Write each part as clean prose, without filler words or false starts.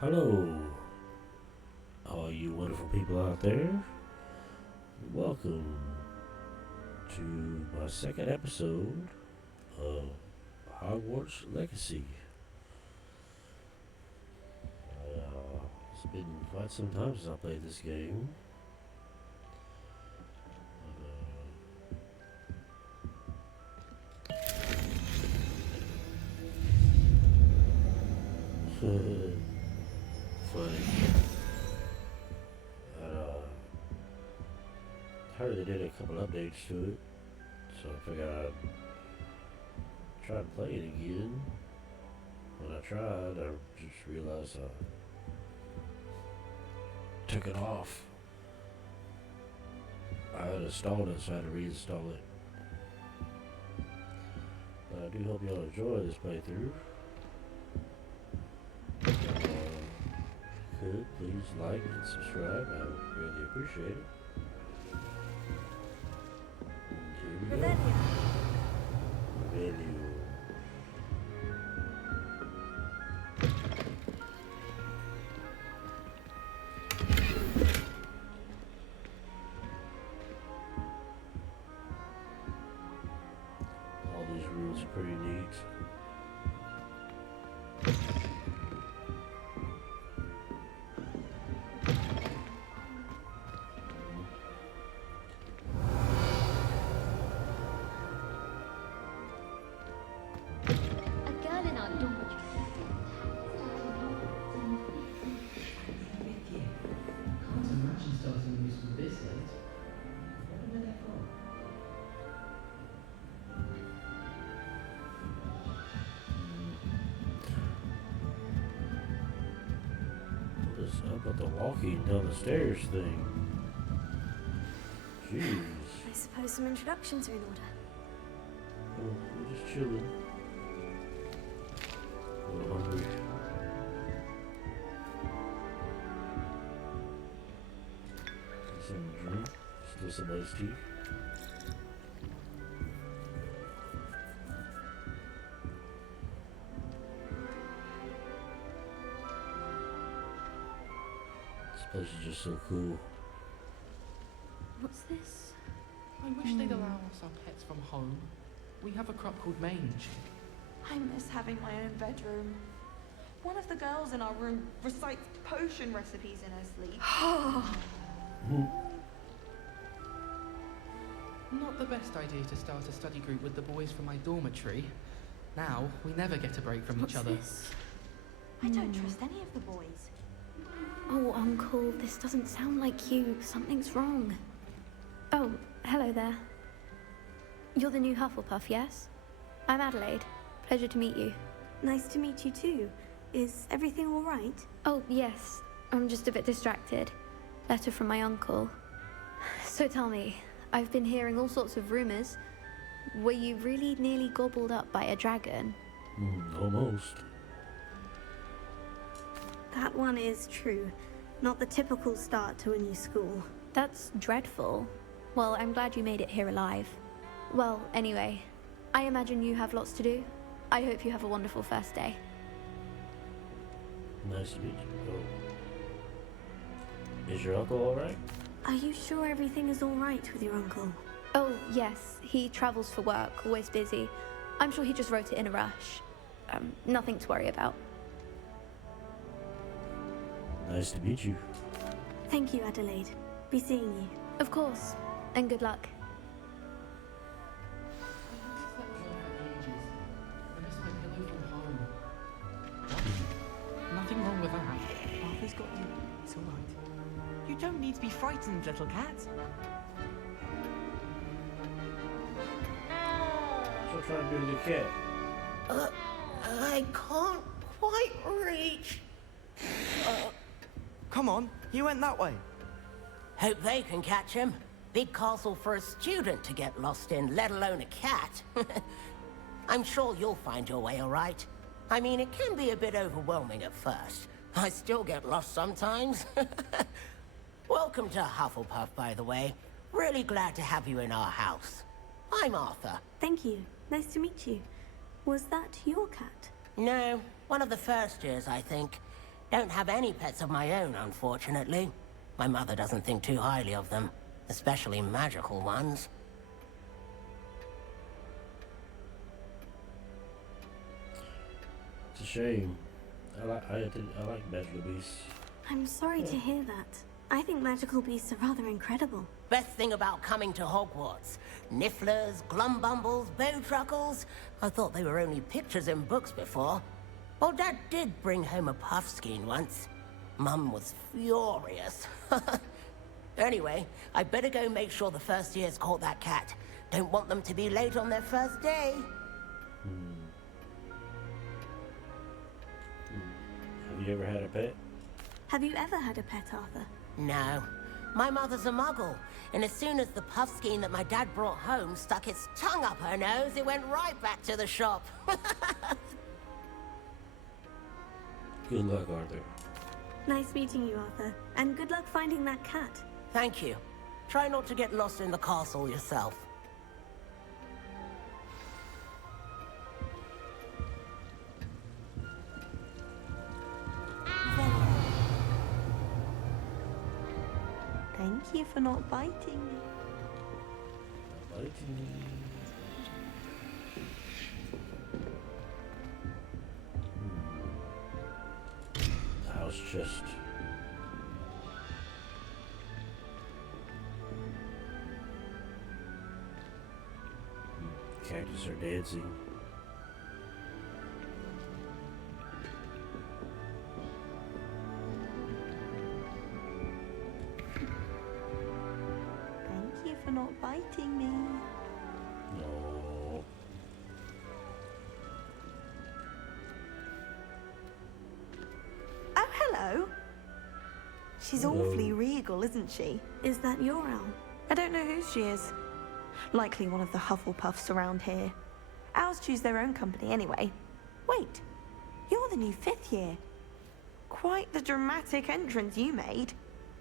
Hello, all you wonderful people out there. Welcome to my second episode of Hogwarts Legacy. It's been quite some time since I played this game. Funny. I heard they did a couple updates to it, so I figured I'd try to play it again. When I tried, I just realized I took it off. I had installed it, so I had to reinstall it. But I do hope y'all enjoy this playthrough. Could please like and subscribe. I would really appreciate it. And here we go. Revelio. All these rules are pretty neat. How about the walking down the stairs thing? Jeez. I suppose some introductions are in order. Well, we're just chilling. A little hungry. Some drink. Still some iced tea. This place is just so cool. What's this? I wish they'd allow us our pets from home. We have a crop called Mange. I miss having my own bedroom. One of the girls in our room recites potion recipes in her sleep. Not the best idea to start a study group with the boys from my dormitory. Now, we never get a break from What's each other. this? I don't trust any of the boys. Oh, Uncle, this doesn't sound like you. Something's wrong. Oh, hello there. You're the new Hufflepuff, yes? I'm Adelaide. Pleasure to meet you. Nice to meet you too. Is everything all right? Oh, yes. I'm just a bit distracted. Letter from my uncle. So tell me, I've been hearing all sorts of rumors. Were you really nearly gobbled up by a dragon? Almost. That one is true. Not the typical start to a new school. That's dreadful. Well, I'm glad you made it here alive. Well, anyway, I imagine you have lots to do. I hope you have a wonderful first day. Nice to meet you. Oh. Is your uncle alright? Are you sure everything is all right with your uncle? Oh, yes, he travels for work, always busy. I'm sure he just wrote it in a rush. Nothing to worry about. Nice to meet you. Thank you, Adelaide. Be seeing you. Of course, and good luck. Nothing wrong with that. Arthur's got you. It's all right. You don't need to be frightened, little cat. So try to do the cat. I can't quite reach. Come on, he went that way. Hope they can catch him. Big castle for a student to get lost in, let alone a cat. I'm sure you'll find your way all right. I mean, it can be a bit overwhelming at first. I still get lost sometimes. Welcome to Hufflepuff, by the way. Really glad to have you in our house. I'm Arthur. Thank you. Nice to meet you. Was that your cat? No, one of the first years, I think. Don't have any pets of my own, unfortunately. My mother doesn't think too highly of them, especially magical ones. It's a shame. I like magical beasts. I'm sorry to hear that. I think magical beasts are rather incredible. Best thing about coming to Hogwarts. Nifflers, glumbumbles, bowtruckles. I thought they were only pictures in books before. Well, Dad did bring home a puffskein once. Mum was furious. Anyway, I better go make sure the first years caught that cat. Don't want them to be late on their first day. Have you ever had a pet? Have you ever had a pet, Arthur? No. My mother's a muggle, and as soon as the puffskein that my dad brought home stuck its tongue up her nose, it went right back to the shop. Good luck, Arthur. Nice meeting you, Arthur. And good luck finding that cat. Thank you. Try not to get lost in the castle yourself. Thank you for not biting me. House chest. Cactus are dancing. Thank you for not biting me. No. Oh, hello. She's Hello. awfully regal, isn't she? Is that your owl? I don't know who she is. Likely one of the Hufflepuffs around here. Owls choose their own company anyway. Wait, you're the new 5th year. Quite the dramatic entrance you made.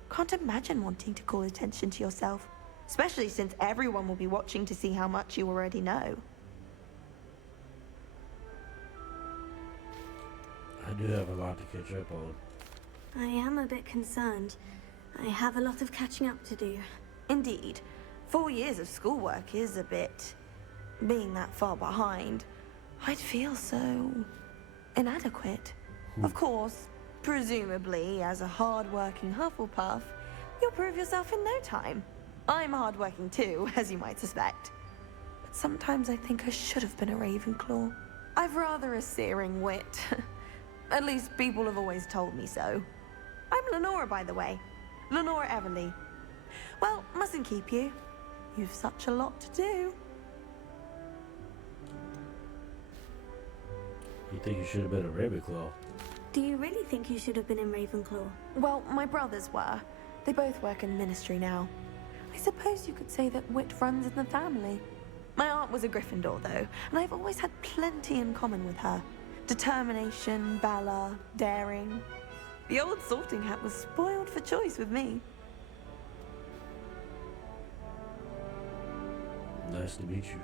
Can't imagine wanting to call attention to yourself, especially since everyone will be watching to see how much you already know. I do have a lot to catch up on. I am a bit concerned. I have a lot of catching up to do. Indeed, 4 years of schoolwork is a bit... being that far behind, I'd feel so... inadequate. Of course, presumably, as a hard-working Hufflepuff, you'll prove yourself in no time. I'm hard-working too, as you might suspect. But sometimes I think I should have been a Ravenclaw. I've rather a searing wit. At least people have always told me so. I'm Lenora, by the way. Lenora Everly. Well, mustn't keep you. You've such a lot to do. You think you should have been a Ravenclaw? Do you really think you should have been in Ravenclaw? Well, my brothers were. They both work in the ministry now. I suppose you could say that wit runs in the family. My aunt was a Gryffindor, though, and I've always had plenty in common with her. Determination, valor, daring. The old sorting hat was spoiled for choice with me. Nice to meet you.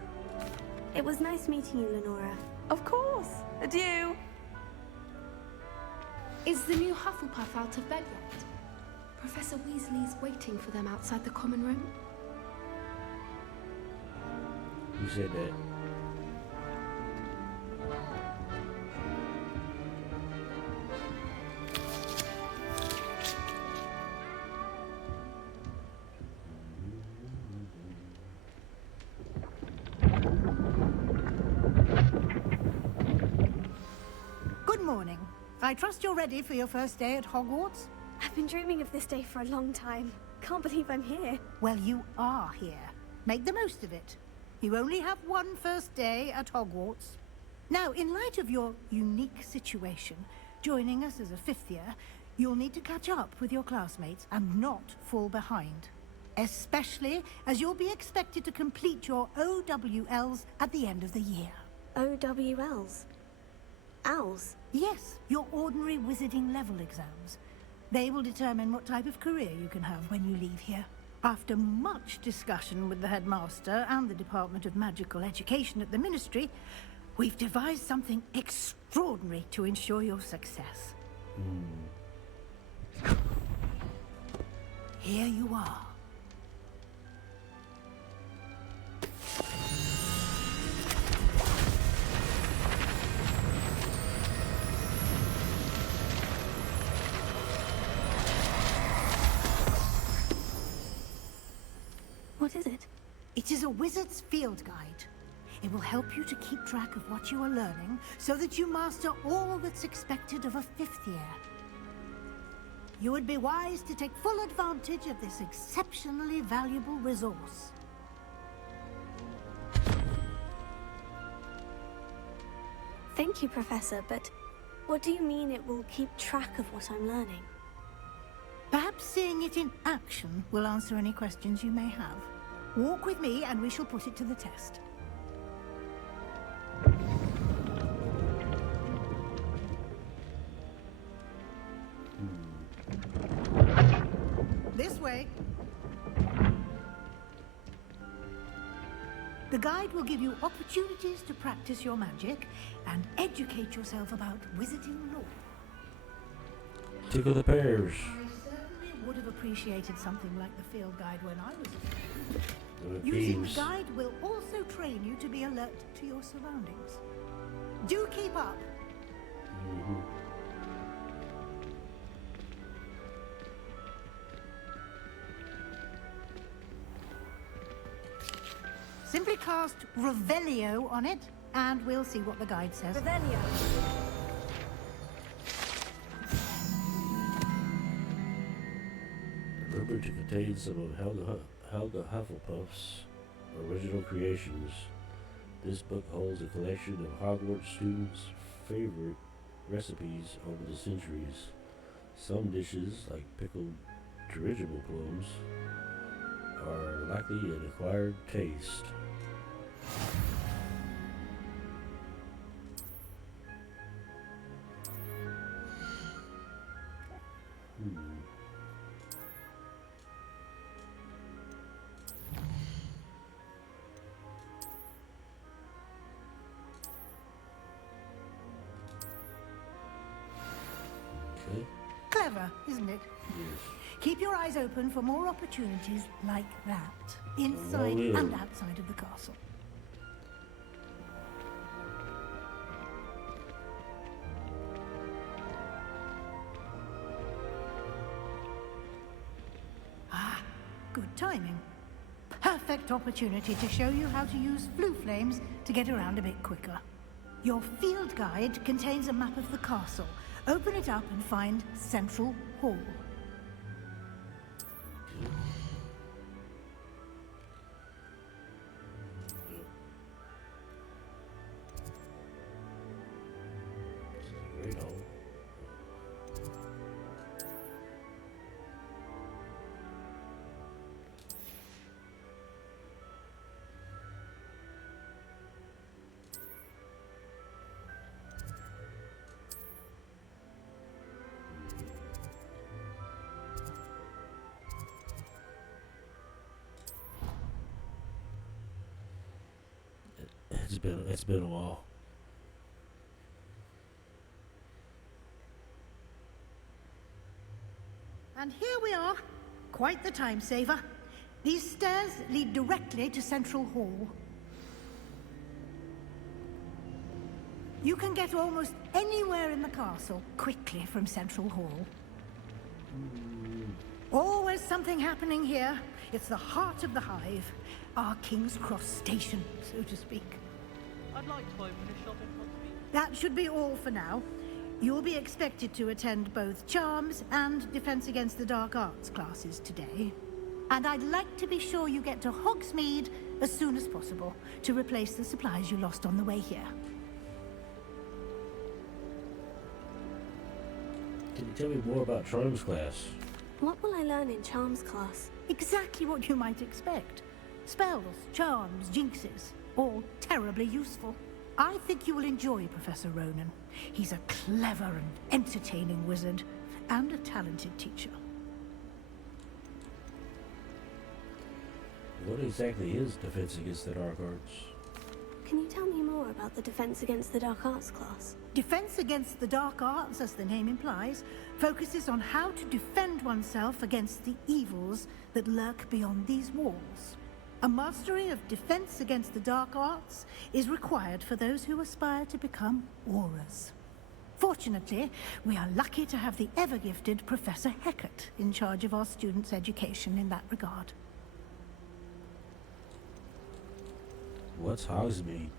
It was nice meeting you, Lenora. Of course. Adieu. Is the new Hufflepuff out of bed yet? Professor Weasley's waiting for them outside the common room. You said that. Good morning. I trust you're ready for your first day at Hogwarts? I've been dreaming of this day for a long time. Can't believe I'm here. Well, you are here. Make the most of it. You only have one first day at Hogwarts. Now, in light of your unique situation, joining us as a 5th year, you'll need to catch up with your classmates and not fall behind. Especially as you'll be expected to complete your OWLs at the end of the year. OWLs? Owls? Yes, your ordinary wizarding level exams. They will determine what type of career you can have when you leave here. After much discussion with the headmaster and the Department of Magical Education at the Ministry, we've devised something extraordinary to ensure your success. Here you are. What is it? It is a wizard's field guide. It will help you to keep track of what you are learning so that you master all that's expected of a 5th year. You would be wise to take full advantage of this exceptionally valuable resource. Thank you, Professor, but what do you mean it will keep track of what I'm learning? Perhaps seeing it in action will answer any questions you may have. Walk with me and we shall put it to the test. This way. The guide will give you opportunities to practice your magic and educate yourself about wizarding lore. Tickle the pears. I certainly would have appreciated something like the field guide when I was a kid. It Using the beams. guide will also train you to be alert to your surroundings. Do keep up. Simply cast Revelio on it, and we'll see what the guide says. Revelio. Remember to contain some of Helga Hufflepuff's original creations. This book holds a collection of Hogwarts students' favorite recipes over the centuries. Some dishes, like pickled dirigible plums, are likely an acquired taste. Okay. Clever, isn't it? Yes. Keep your eyes open for more opportunities like that, inside will. and outside of the castle. Ah, good timing. Perfect opportunity to show you how to use flue flames to get around a bit quicker. Your field guide contains a map of the castle. Open it up and find Central Hall. Great hall. It's been a while. And here we are. Quite the time saver. These stairs lead directly to Central Hall. You can get almost anywhere in the castle quickly from Central Hall. Always something happening here. It's the heart of the hive. Our King's Cross station, so to speak. I'd like to open a shop in Hogsmeade. That should be all for now. You'll be expected to attend both Charms and Defense Against the Dark Arts classes today. And I'd like to be sure you get to Hogsmeade as soon as possible to replace the supplies you lost on the way here. Can you tell me more about Charms class? What will I learn in Charms class? Exactly what you might expect. Spells, charms, jinxes, all terribly useful. I think you will enjoy Professor Ronan. He's a clever and entertaining wizard, and a talented teacher. What exactly is Defense Against the Dark Arts? Can you tell me more about the Defense Against the Dark Arts class? Defense Against the Dark Arts, as the name implies, focuses on how to defend oneself against the evils that lurk beyond these walls. A mastery of Defense Against the Dark Arts is required for those who aspire to become Aurors. Fortunately, we are lucky to have the ever-gifted Professor Heckert in charge of our students' education in that regard. What's Hogsmeade?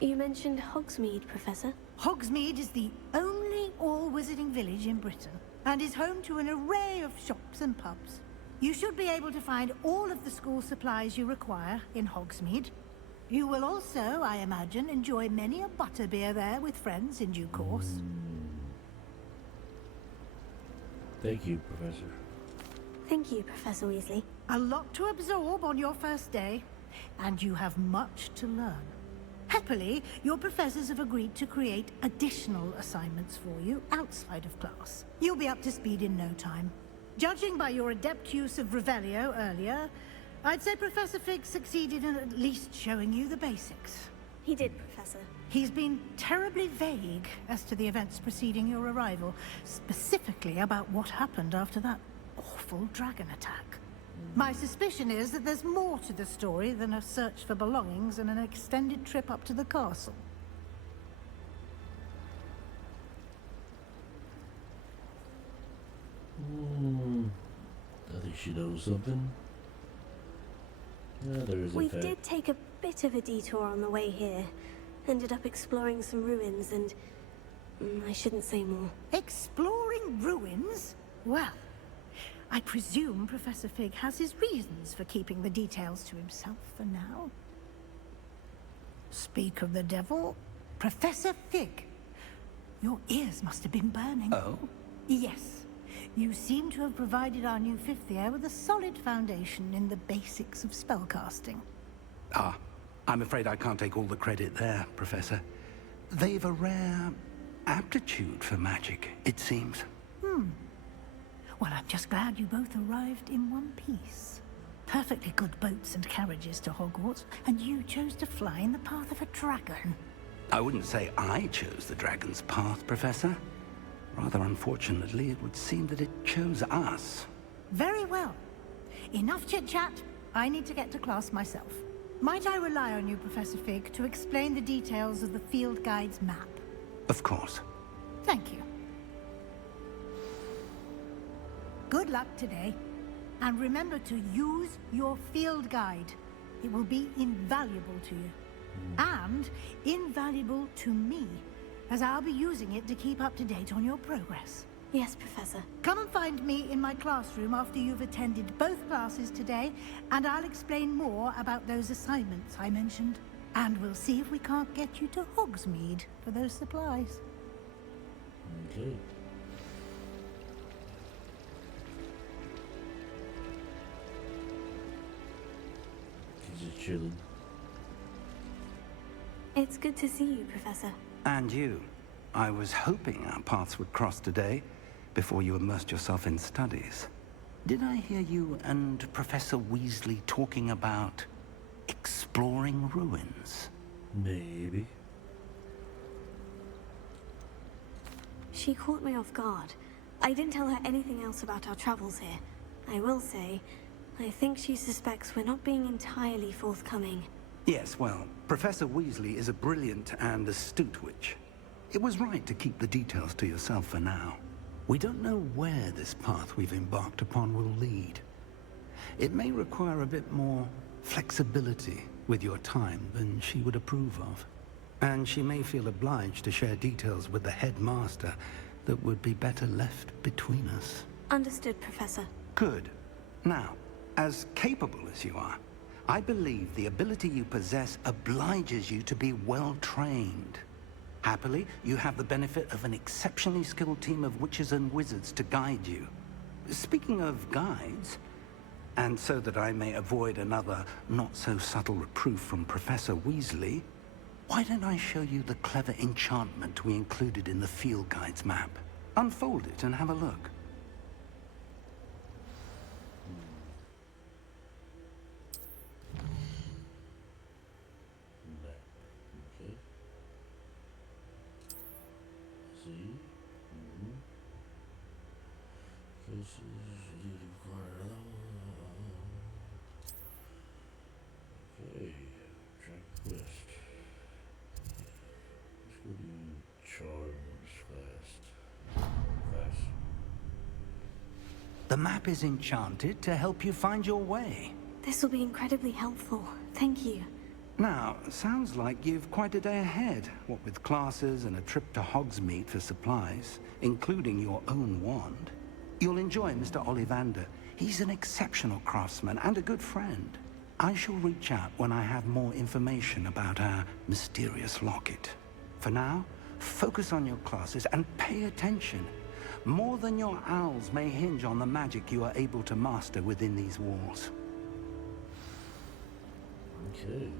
You mentioned Hogsmeade, Professor. Hogsmeade is the only all-wizarding village in Britain, and is home to an array of shops and pubs. You should be able to find all of the school supplies you require in Hogsmeade. You will also, I imagine, enjoy many a butterbeer there with friends in due course. Thank you, Professor. Thank you, Professor Weasley. A lot to absorb on your first day, and you have much to learn. Happily, your professors have agreed to create additional assignments for you outside of class. You'll be up to speed in no time. Judging by your adept use of Revelio earlier, I'd say Professor Fig succeeded in at least showing you the basics. He did, Professor. He's been terribly vague as to the events preceding your arrival, specifically about what happened after that awful dragon attack. My suspicion is that there's more to the story than a search for belongings and an extended trip up to the castle. I think she knows something. Yeah, there is a We fact. did take a bit of a detour on the way here. Ended up exploring some ruins and... I shouldn't say more. Exploring ruins? Well, I presume Professor Fig has his reasons for keeping the details to himself for now. Speak of the devil, Professor Fig. Your ears must have been burning. Oh? Yes. You seem to have provided our new fifth year with a solid foundation in the basics of spellcasting. Ah, I'm afraid I can't take all the credit there, Professor. They've a rare aptitude for magic, it seems. Well, I'm just glad you both arrived in one piece. Perfectly good boats and carriages to Hogwarts, and you chose to fly in the path of a dragon. I wouldn't say I chose the dragon's path, Professor. Rather unfortunately, it would seem that it chose us. Very well. Enough chit-chat. I need to get to class myself. Might I rely on you, Professor Fig, to explain the details of the field guide's map? Of course. Thank you. Good luck today. And remember to use your field guide. It will be invaluable to you. And invaluable to me, as I'll be using it to keep up to date on your progress. Yes, Professor. Come and find me in my classroom after you've attended both classes today, and I'll explain more about those assignments I mentioned. And we'll see if we can't get you to Hogsmeade for those supplies. Okay. He's just chilling. It's good to see you, Professor. And you. I was hoping our paths would cross today, before you immersed yourself in studies. Did I hear you and Professor Weasley talking about exploring ruins? Maybe. She caught me off guard. I didn't tell her anything else about our travels here. I will say, I think she suspects we're not being entirely forthcoming. Yes, well, Professor Weasley is a brilliant and astute witch. It was right to keep the details to yourself for now. We don't know where this path we've embarked upon will lead. It may require a bit more flexibility with your time than she would approve of. And she may feel obliged to share details with the headmaster that would be better left between us. Understood, Professor. Good. Now, as capable as you are, I believe the ability you possess obliges you to be well trained. Happily, you have the benefit of an exceptionally skilled team of witches and wizards to guide you. Speaking of guides, and so that I may avoid another not-so-subtle reproof from Professor Weasley, why don't I show you the clever enchantment we included in the field guide's map? Unfold it and have a look. Okay, track quest. Let's go to charms class. The map is enchanted to help you find your way. This will be incredibly helpful. Thank you. Now, sounds like you've quite a day ahead, what with classes and a trip to Hogsmeade for supplies, including your own wand. You'll enjoy Mr. Ollivander. He's an exceptional craftsman and a good friend. I shall reach out when I have more information about our mysterious locket. For now, focus on your classes and pay attention. More than your owls may hinge on the magic you are able to master within these walls. Okay.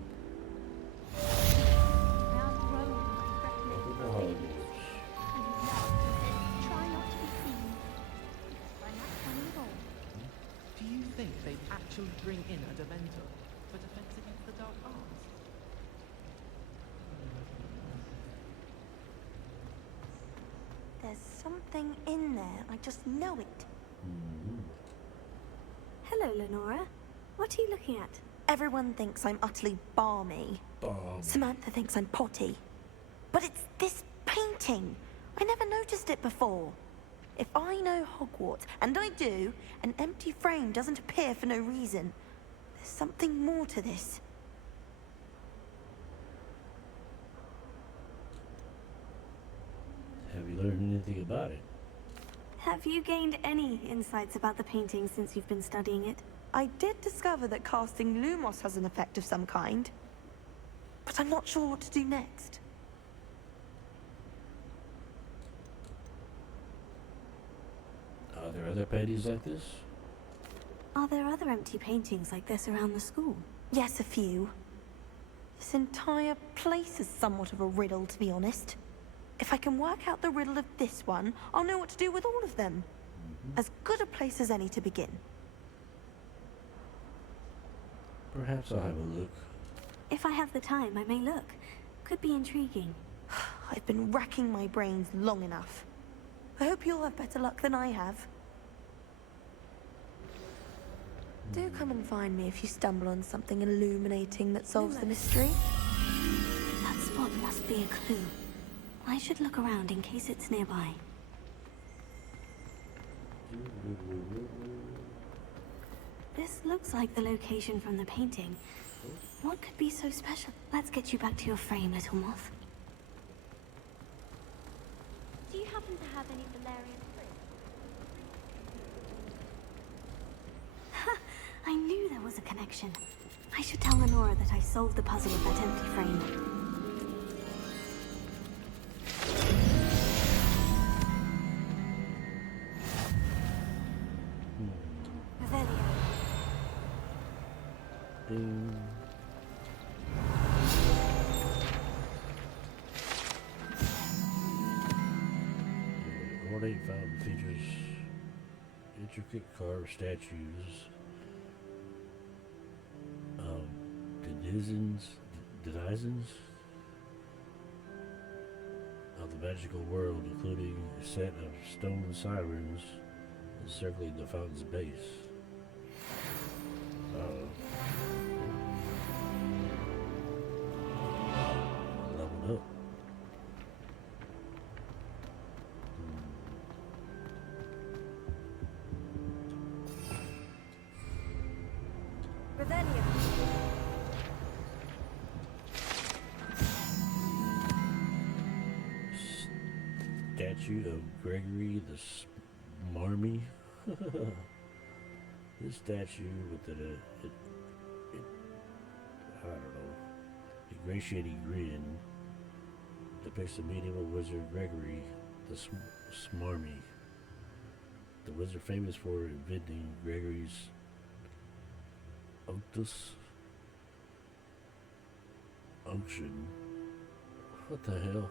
Do you think they'd actually bring in a Dementor for defense against the Dark Arts? There's something in there. I just know it. Hello, Lenora. What are you looking at? Everyone thinks I'm utterly balmy. Samantha thinks I'm potty. But it's this painting. I never noticed it before. If I know Hogwarts, and I do, an empty frame doesn't appear for no reason. There's something more to this. Have you learned anything about it? Have you gained any insights about the painting since you've been studying it? I did discover that casting Lumos has an effect of some kind. But I'm not sure what to do next. Are there other paintings like this? Are there other empty paintings like this around the school? Yes, a few. This entire place is somewhat of a riddle, to be honest. If I can work out the riddle of this one, I'll know what to do with all of them. As good a place as any to begin. Perhaps I'll have a look. If I have the time, I may look. Could be intriguing. I've been racking my brains long enough. I hope you'll have better luck than I have. Do come and find me if you stumble on something illuminating that solves the mystery. That spot must be a clue. I should look around in case it's nearby. This looks like the location from the painting. What could be so special? Let's get you back to your frame, little moth. Do you happen to have any valerian fruit? Ha! I knew there was a connection. I should tell Lenora that I solved the puzzle of that empty frame. Ding. The ornate fountain features intricate carved statues of denizens of the magical world, including a set of stone sirens encircling the fountain's base. Leveled up. Statue of Gregory the Smarmy. This statue with I don't know, ingratiating grin depicts the medieval wizard Gregory the Smarmy. The wizard famous for inventing Gregory's unction. What the hell?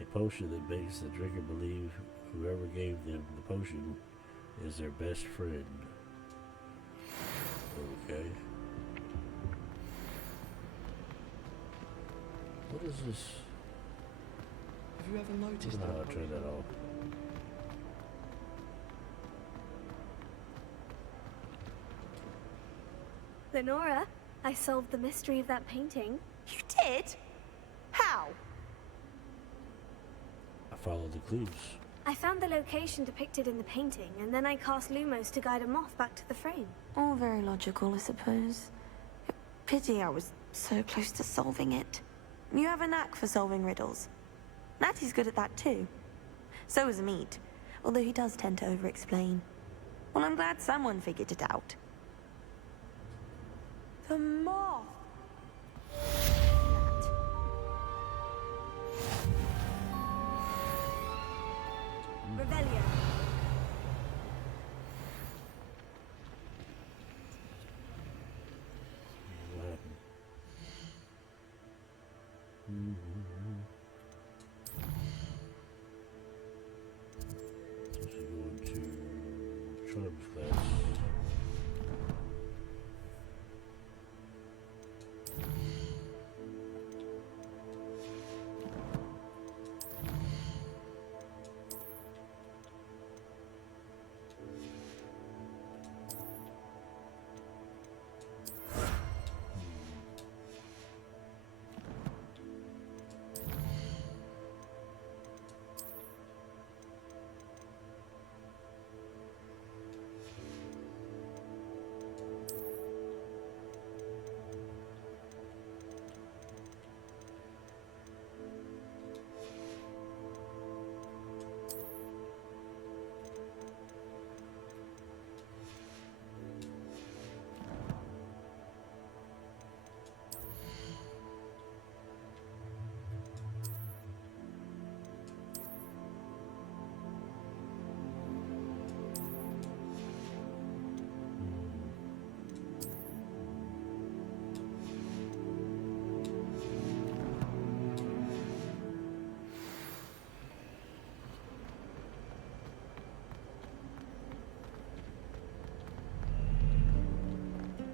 A potion that makes the drinker believe whoever gave them the potion is their best friend. Okay. What is this? Have you ever noticed I don't know how that? to turn that off. Lenora, I solved the mystery of that painting. You did? How? I followed the clues. I found the location depicted in the painting, and then I cast Lumos to guide a moth back to the frame. All very logical, I suppose. Pity I was so close to solving it. You have a knack for solving riddles. Natty's good at that too. So is Amit, although he does tend to over-explain. Well, I'm glad someone figured it out. The moth! Revelio. What happened? So she's going to Charms class.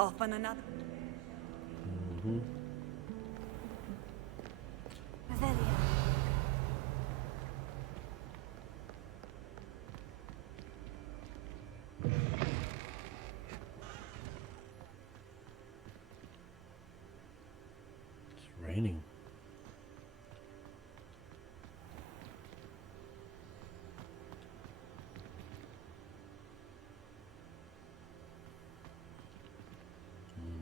Off on another. Revelio. It's raining.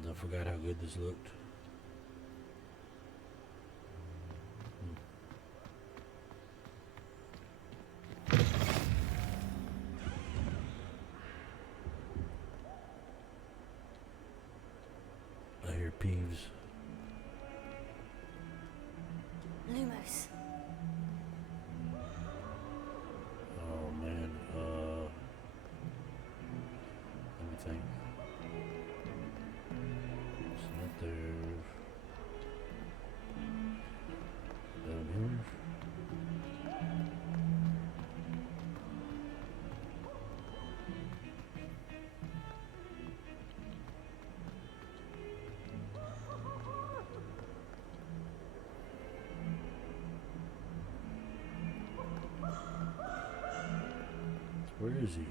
I forgot how good this looked. I hear Peeves. Lumos. Oh man, let me think. It's not there. Down here. Where is he?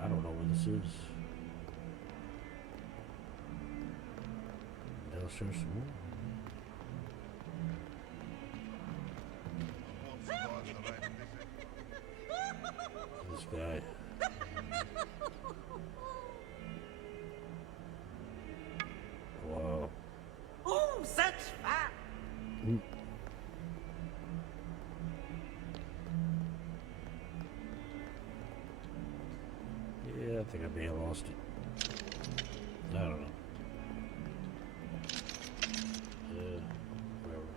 I don't know where this is. Downstairs some more. This guy. Wow. Oh, such fun! Mm. Yeah, I think I may have lost it. I don't know. Wherever.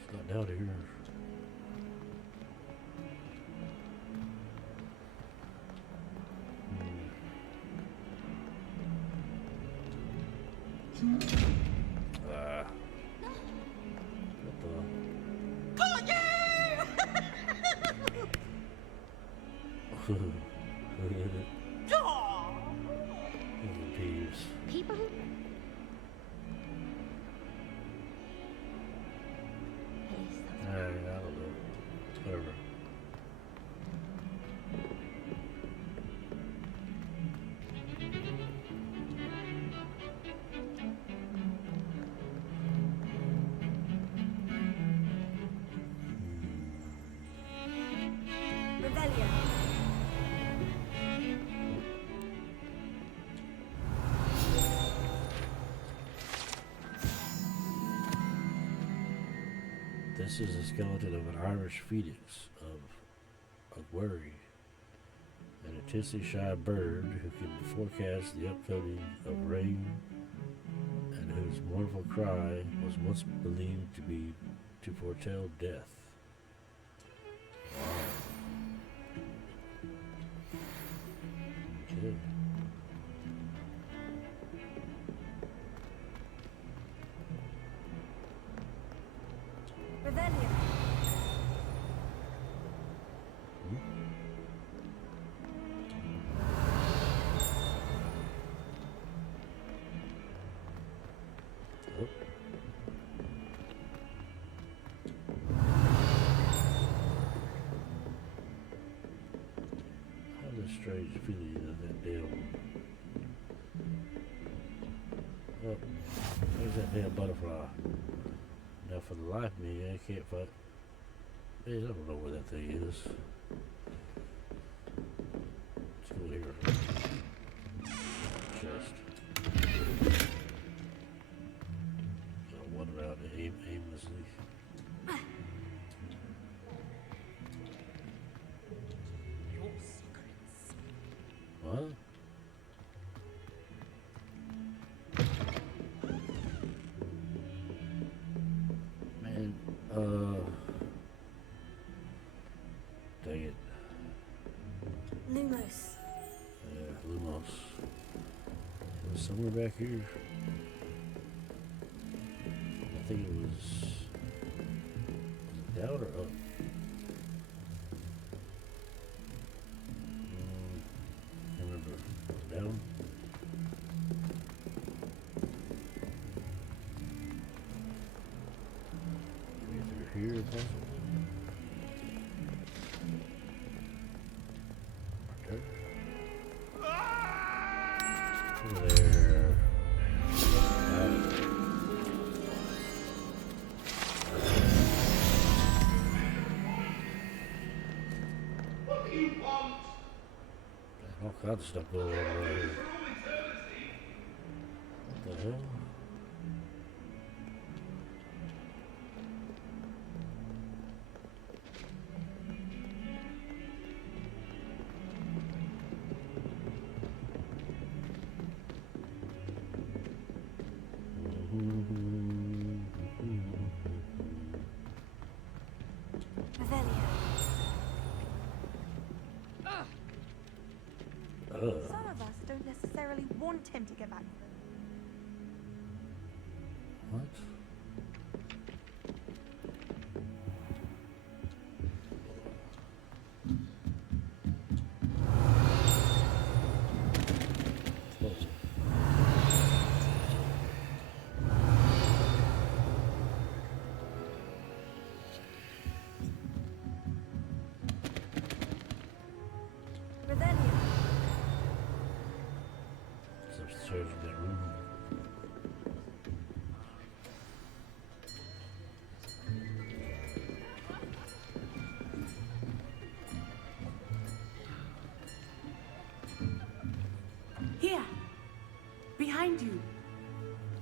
It's not down here. Aw. Peeves. People? This is a skeleton of an Irish phoenix of worry, an intensely shy bird who can forecast the upcoming of rain and whose mournful cry was once believed to foretell death. Wow. Okay. Revelio. Strange feeling of that damn. Oh, there's that damn butterfly. Now, for the life of me, I can't find. Man, I don't know where that thing is. Let's go here. Chest. Gonna wander out aimlessly. What? Man, dang it. Lumos. Yeah, Lumos. It was somewhere back here. I think it was down or up. Down. Maybe through here, possibly. Right there. There. What do you want? All kinds of stuff going on right here. What the hell? Revelio. Some of us don't necessarily want him to get back. What? Revelio. It's upstairs in that room. Here, behind you.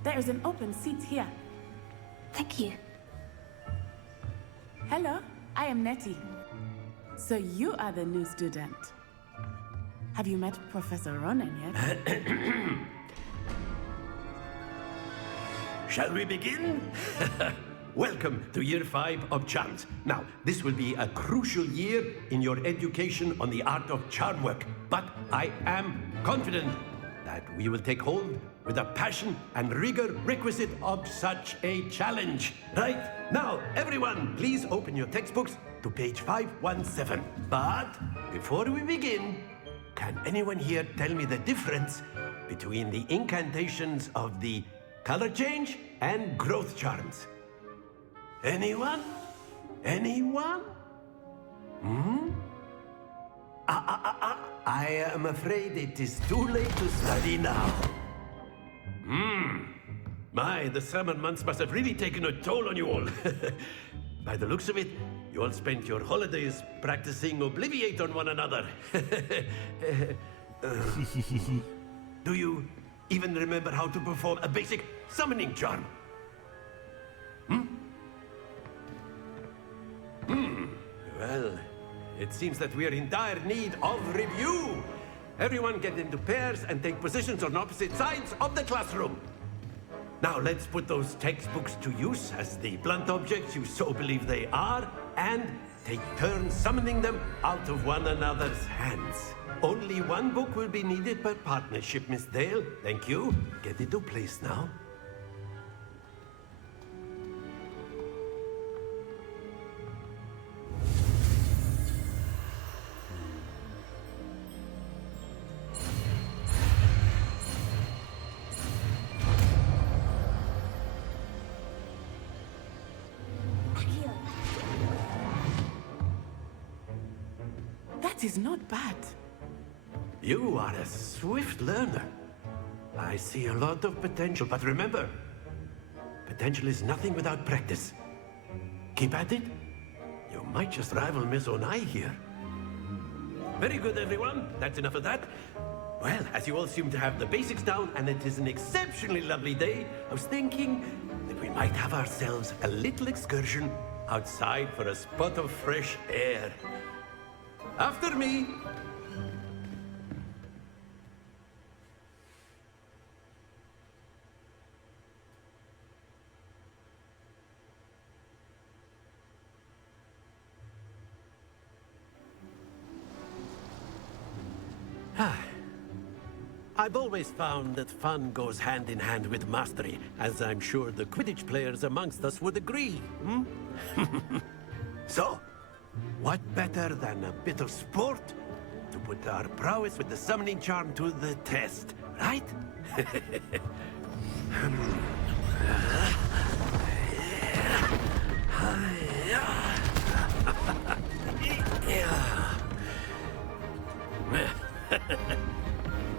There is an open seat here. Thank you. Hello, I am Nettie. So you are the new student. Have you met Professor Ronan yet? Shall we begin? Welcome to Year 5 of Charms. Now, this will be a crucial year in your education on the art of charm work, but I am confident that we will take hold with the passion and rigor requisite of such a challenge. Right? Now, everyone, please open your textbooks to page 517. But before we begin, can anyone here tell me the difference between the incantations of the color change and growth charms? Anyone? Anyone? I am afraid it is too late to study now. My, the summer months must have really taken a toll on you all. By the looks of it, you all spent your holidays practicing Obliviate on one another. Do you even remember how to perform a basic summoning charm? It seems that we are in dire need of review. Everyone get into pairs and take positions on opposite sides of the classroom. Now let's put those textbooks to use as the blunt objects you so believe they are, and take turns summoning them out of one another's hands. Only one book will be needed per partnership, Miss Dale. Thank you. Get into place now. That is not bad. You are a swift learner. I see a lot of potential, but remember, potential is nothing without practice. Keep at it. You might just rival Miss Onai here. Very good, everyone. That's enough of that. Well, as you all seem to have the basics down, and it is an exceptionally lovely day, I was thinking that we might have ourselves a little excursion outside for a spot of fresh air. After me. I've always found that fun goes hand in hand with mastery, as I'm sure the Quidditch players amongst us would agree. So, what better than a bit of sport to put our prowess with the summoning charm to the test, right?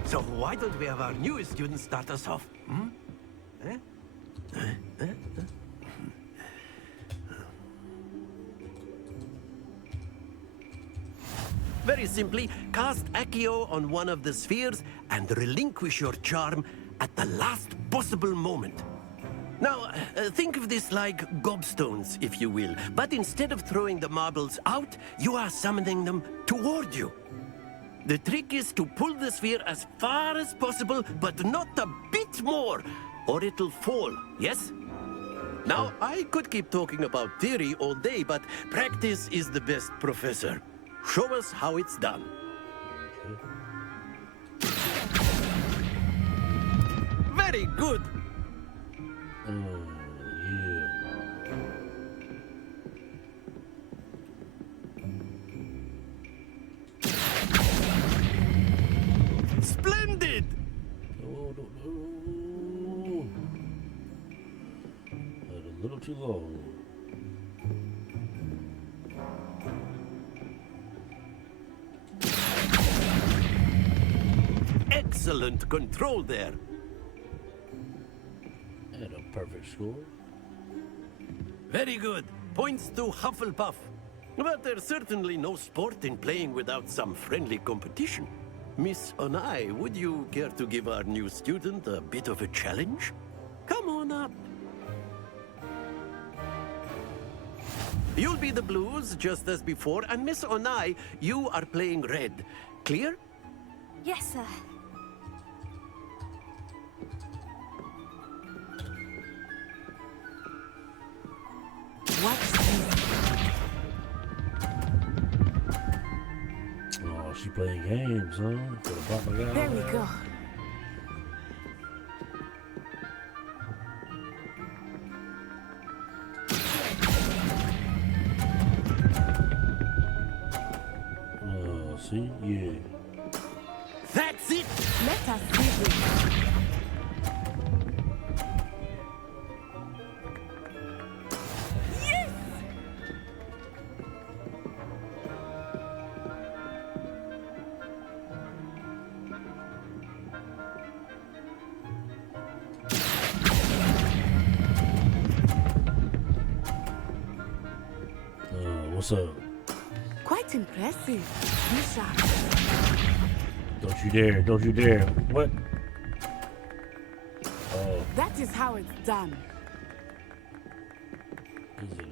So why don't we have our newest student start us off? Very simply, cast Accio on one of the spheres and relinquish your charm at the last possible moment. Now, think of this like gobstones, if you will, but instead of throwing the marbles out, you are summoning them toward you. The trick is to pull the sphere as far as possible, but not a bit more, or it'll fall, yes? Now, I could keep talking about theory all day, but practice is the best professor. Show us how it's done. Very good. Splendid! No. That's a little too long. Excellent control there. And a perfect score. Very good. Points to Hufflepuff. But there's certainly no sport in playing without some friendly competition. Miss Onai, would you care to give our new student a bit of a challenge? Come on up. You'll be the blues, just as before, and Miss Onai, you are playing red. Clear? Yes, sir. What's this? Oh, she playing games, huh? For the propaganda. There we go. See? Yeah. That's it! Let us see this. Yes! What's up? Quite impressive. Lisa. Don't you dare. Don't you dare. What? Oh. That is how it's done. Is it,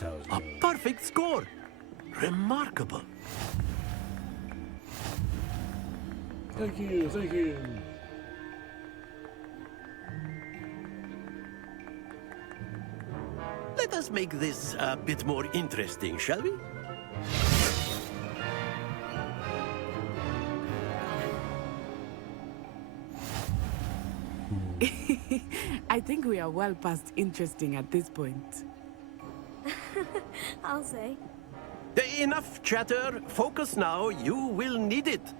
That's how it's A going. perfect score. Remarkable. Thank you, thank you. Let us make this a bit more interesting, shall we? I think we are well past interesting at this point. I'll say. Enough chatter. Focus now. You will need it.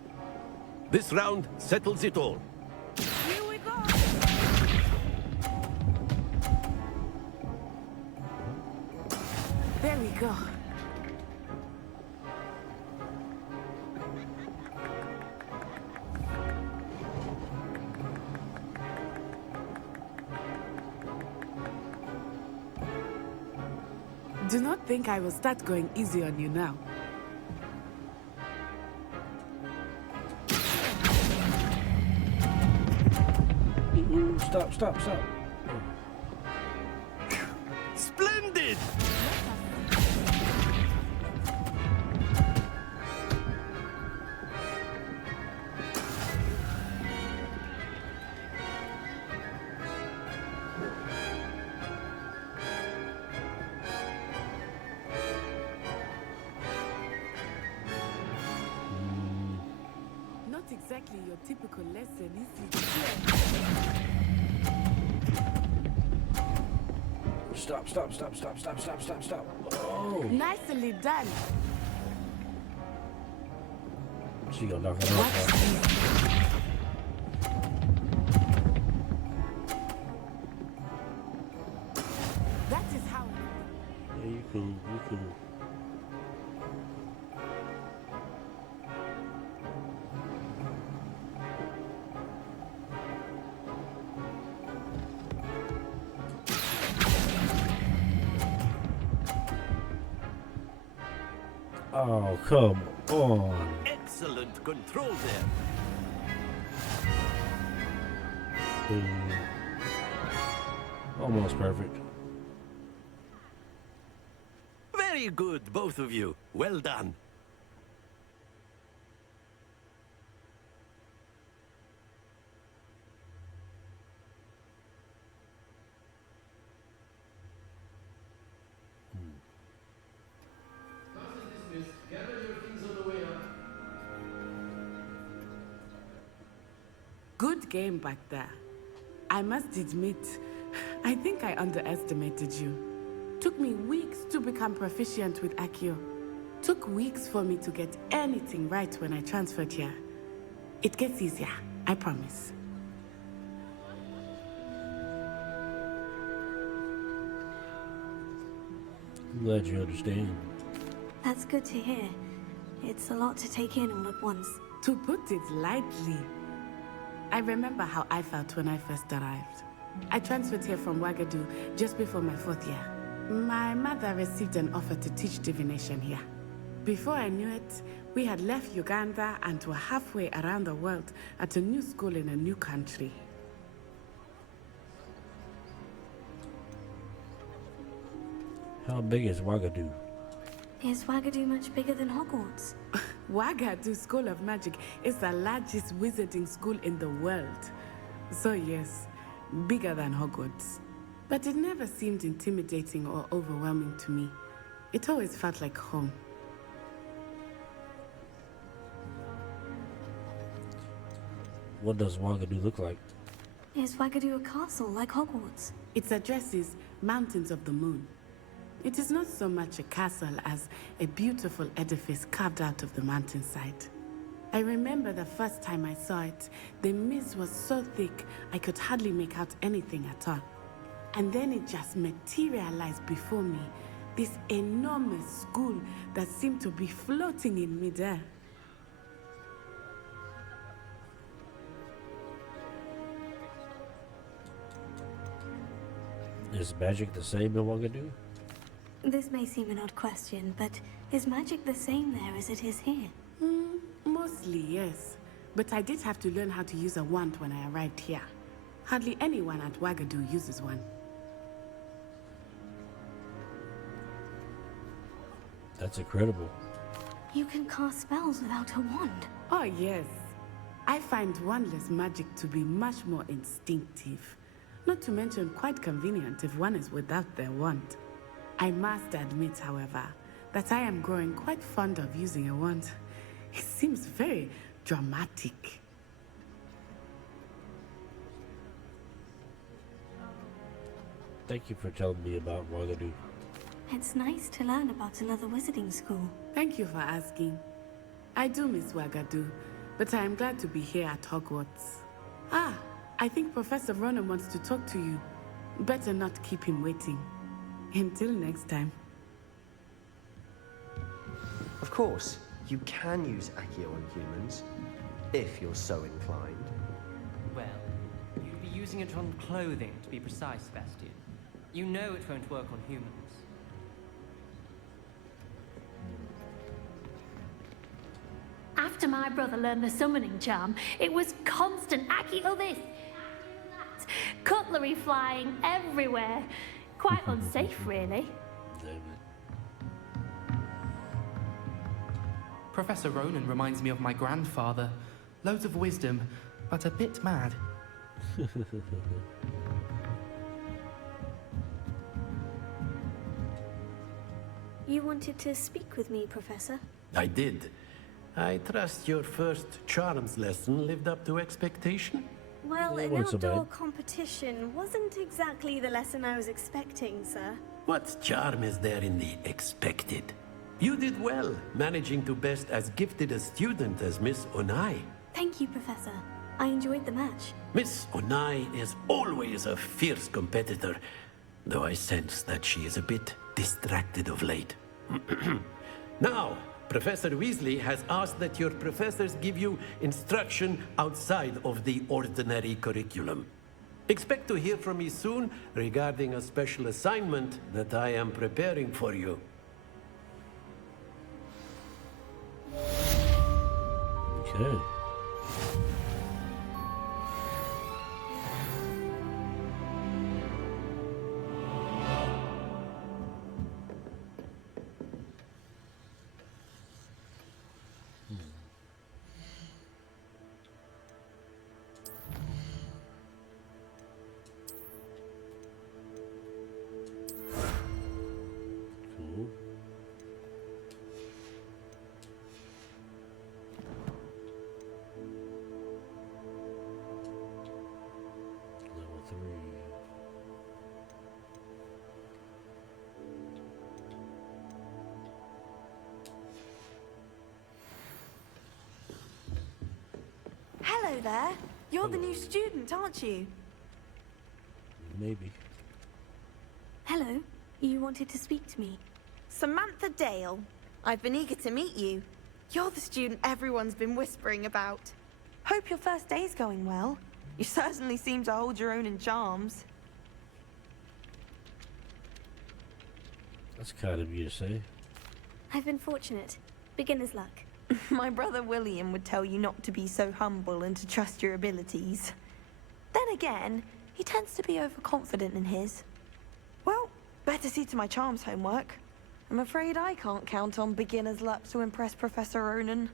This round settles it all. Here we go! There we go. Do not think I will start going easy on you now. Stop, stop, stop. Splendid! Not exactly your typical lesson, is it? Stop, stop, stop, stop, stop, stop, stop, stop. Oh. Nicely done. She gonna knock it off. That is how. Yeah, you can. Oh, come on. Excellent control there. Almost perfect. Very good, both of you. Well done. Good game back there. I must admit, I think I underestimated you. Took me weeks to become proficient with Accio. Took weeks for me to get anything right when I transferred here. It gets easier, I promise. I'm glad you understand. That's good to hear. It's a lot to take in all at once. To put it lightly, I remember how I felt when I first arrived. I transferred here from Ouagadougou just before my 4th year. My mother received an offer to teach divination here. Before I knew it, we had left Uganda and were halfway around the world at a new school in a new country. How big is Ouagadougou? Is Ouagadougou much bigger than Hogwarts? Ouagadougou School of Magic is the largest wizarding school in the world. So yes, bigger than Hogwarts. But it never seemed intimidating or overwhelming to me. It always felt like home. What does Ouagadougou look like? Is Ouagadougou a castle like Hogwarts? Its address is Mountains of the Moon. It is not so much a castle as a beautiful edifice carved out of the mountainside. I remember the first time I saw it, the mist was so thick I could hardly make out anything at all. And then it just materialized before me, this enormous school that seemed to be floating in midair. Is magic the same in Ouagadougou? This may seem an odd question, but is magic the same there as it is here? Mostly, yes. But I did have to learn how to use a wand when I arrived here. Hardly anyone at Ouagadougou uses one. That's incredible. You can cast spells without a wand. Oh, yes. I find wandless magic to be much more instinctive. Not to mention quite convenient if one is without their wand. I must admit, however, that I am growing quite fond of using a wand. It seems very dramatic. Thank you for telling me about Waterloo. It's nice to learn about another wizarding school. Thank you for asking. I do miss Wagadu, but I am glad to be here at Hogwarts. Ah, I think Professor Ronan wants to talk to you. Better not keep him waiting. Until next time. Of course, you can use Accio on humans, if you're so inclined. Well, you'd be using it on clothing, to be precise, Sebastian. You know it won't work on humans. After my brother learned the summoning charm, it was constant Accio this, Accio that, cutlery flying everywhere. Quite unsafe, really. Professor Ronan reminds me of my grandfather. Loads of wisdom, but a bit mad. You wanted to speak with me, Professor? I did. I trust your first charms lesson lived up to expectation? Well, It an wasn't so outdoor bad. competition wasn't exactly the lesson I was expecting, sir. What charm is there in the expected? You did well, managing to best as gifted a student as Miss Onai. Thank you, Professor. I enjoyed the match. Miss Onai is always a fierce competitor, though I sense that she is a bit distracted of late. Now, Professor Weasley has asked that your professors give you instruction outside of the ordinary curriculum. Expect to hear from me soon regarding a special assignment that I am preparing for you. Okay. Cool. Level 3. Hello there. You're the new student, aren't you? Maybe. Hello. You wanted to speak to me? Samantha Dale. I've been eager to meet you. You're the student everyone's been whispering about. Hope your first day's going well. You certainly seem to hold your own in charms. That's kind of you to say. I've been fortunate. Beginner's luck. My brother William would tell you not to be so humble and to trust your abilities. Then again, he tends to be overconfident in his. Well, better see to my charms homework. I'm afraid I can't count on beginner's luck to impress Professor Ronan.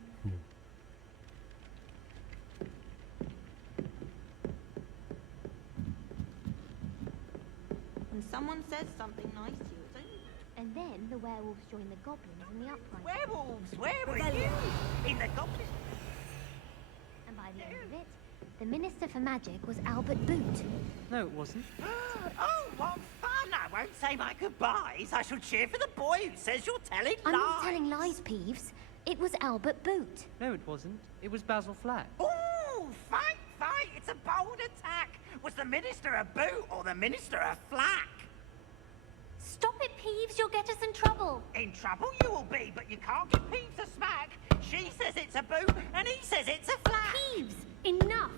When someone says something nice to you, it's only... And then the werewolves joined the goblins in the uprising. Werewolves, where were you? In the goblin... And by the end of it, the Minister for Magic was Albert Boot. No, it wasn't. Oh, what fun! I won't say my goodbyes. I shall cheer for the boy who says you're telling I'm lies. not telling lies, Peeves. It was Albert Boot. No, it wasn't. It was Basil Flack. Ooh, fight, fight! It's a bold attack. Was the minister a boot or the minister a flack? Stop it, Peeves. You'll get us in trouble. In trouble you will be, but you can't give Peeves a smack. She says it's a boot, and he says it's a flack. Peeves, enough.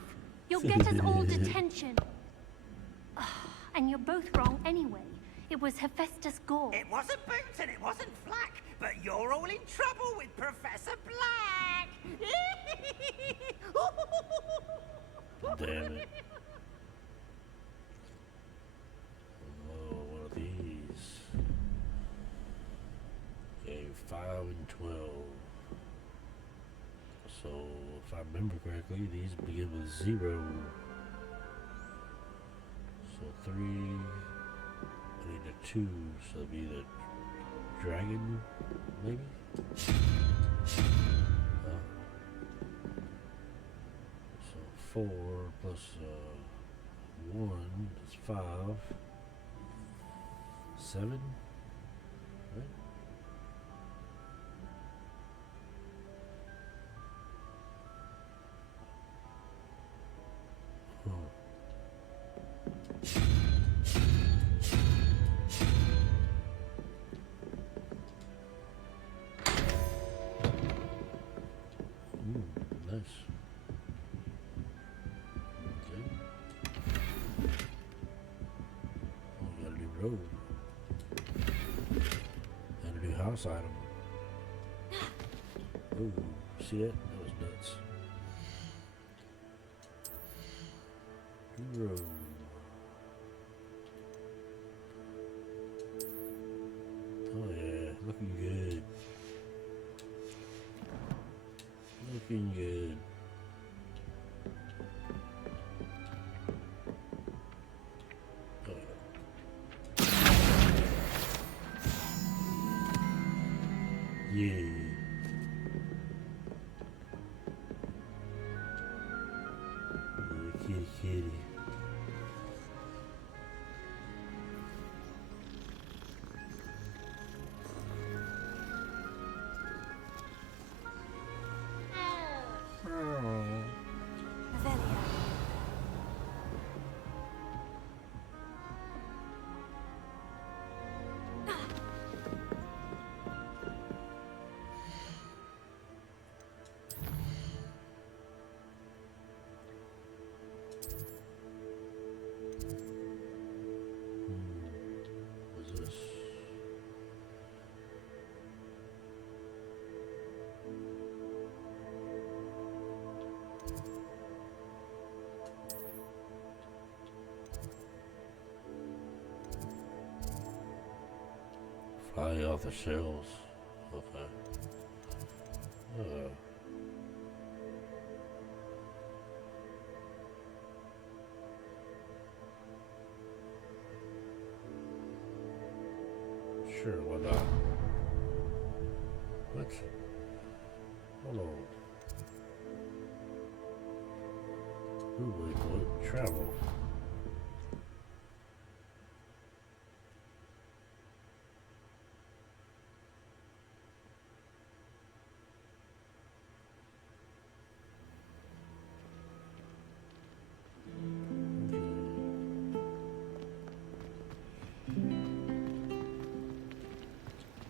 You'll get us all detention. And you're both wrong anyway. It was Hephaestus Gore. It wasn't boot and it wasn't flack, but you're all in trouble with Professor Black. Damn it. Oh, one of these. Game 5. 5 and 12. So, if I remember correctly, these begin with 0. So 3, I need a 2, so it'll be the dragon, maybe? So 4 plus 1 is 5. 7, right? Nice. Okay. Oh, we got a new road. And a new house item. Oh, see that? That was nuts. New road. Oh yeah, looking good. Looking good. Yeah. Kitty, kitty. What's this? Fly off the shelves. Okay. Sure, why not? What? Hold on. Ooh, wait, what? Travel.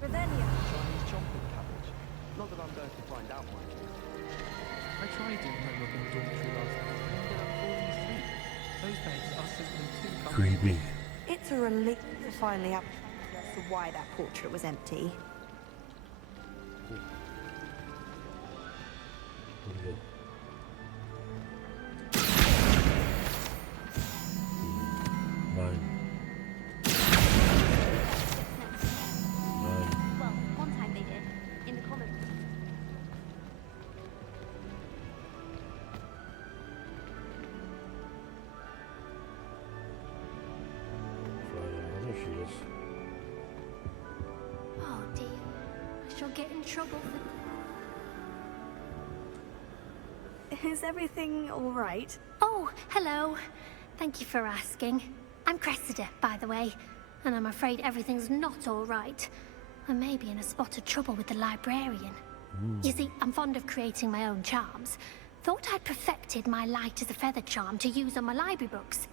Chinese chocolate cabbage. Not that I'm going to find out much. I tried doing homework in the dormitory last night and ended up falling asleep. Those beds are simply too comfortable. Creepy. It's a relief to finally have as to why that portrait was empty. Where'd he go? Mine. Well, one time they did, in the common room. There she is. Oh dear. I shall get in trouble for... Is everything all right? Oh, hello. Thank you for asking. I'm Cressida, by the way, and I'm afraid everything's not all right. I may be in a spot of trouble with the librarian. You see, I'm fond of creating my own charms. Thought I'd perfected my light as a feather charm to use on my library books.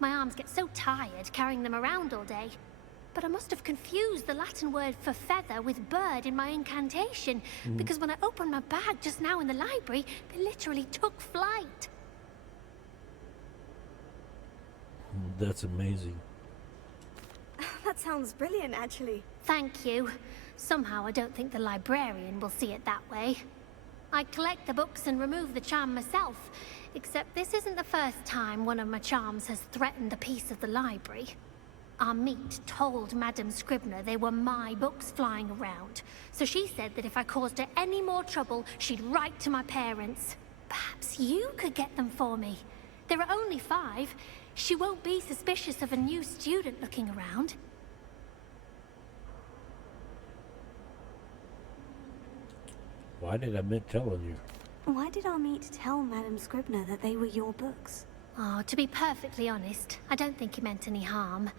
My arms get so tired carrying them around all day. But I must have confused the Latin word for feather with bird in my incantation, because when I opened my bag just now in the library, they literally took flight. That's amazing. That sounds brilliant, actually. Thank you. Somehow I don't think the librarian will see it that way. I collect the books and remove the charm myself, except this isn't the first time one of my charms has threatened a piece of the library. Amit told Madame Scribner they were my books flying around, so she said that if I caused her any more trouble, she'd write to my parents. Perhaps you could get them for me. There are only 5. She won't be suspicious of a new student looking around. Why did I admit telling you? Why did Amit tell Madame Scribner that they were your books? Oh, to be perfectly honest, I don't think he meant any harm.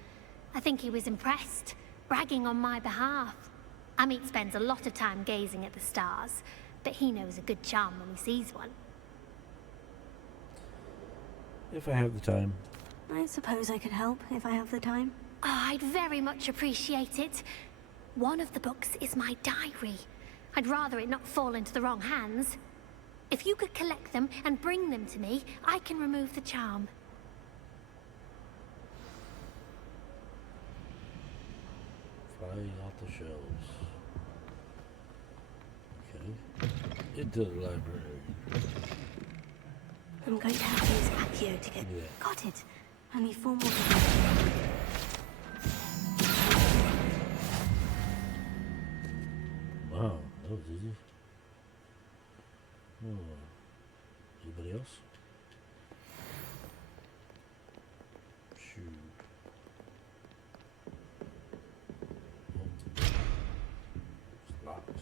I think he was impressed, bragging on my behalf. Amit spends a lot of time gazing at the stars, but he knows a good charm when he sees one. If I have the time. I suppose I could help if I have the time. Oh, I'd very much appreciate it. One of the books is my diary. I'd rather it not fall into the wrong hands. If you could collect them and bring them to me, I can remove the charm. Flying off the shelves. Okay. Into the library. I'm going to have to use Accio to get... Yeah. Got it. Only 4 more to go. Wow, that was easy. Oh. Anybody else? Shoot. It's locked.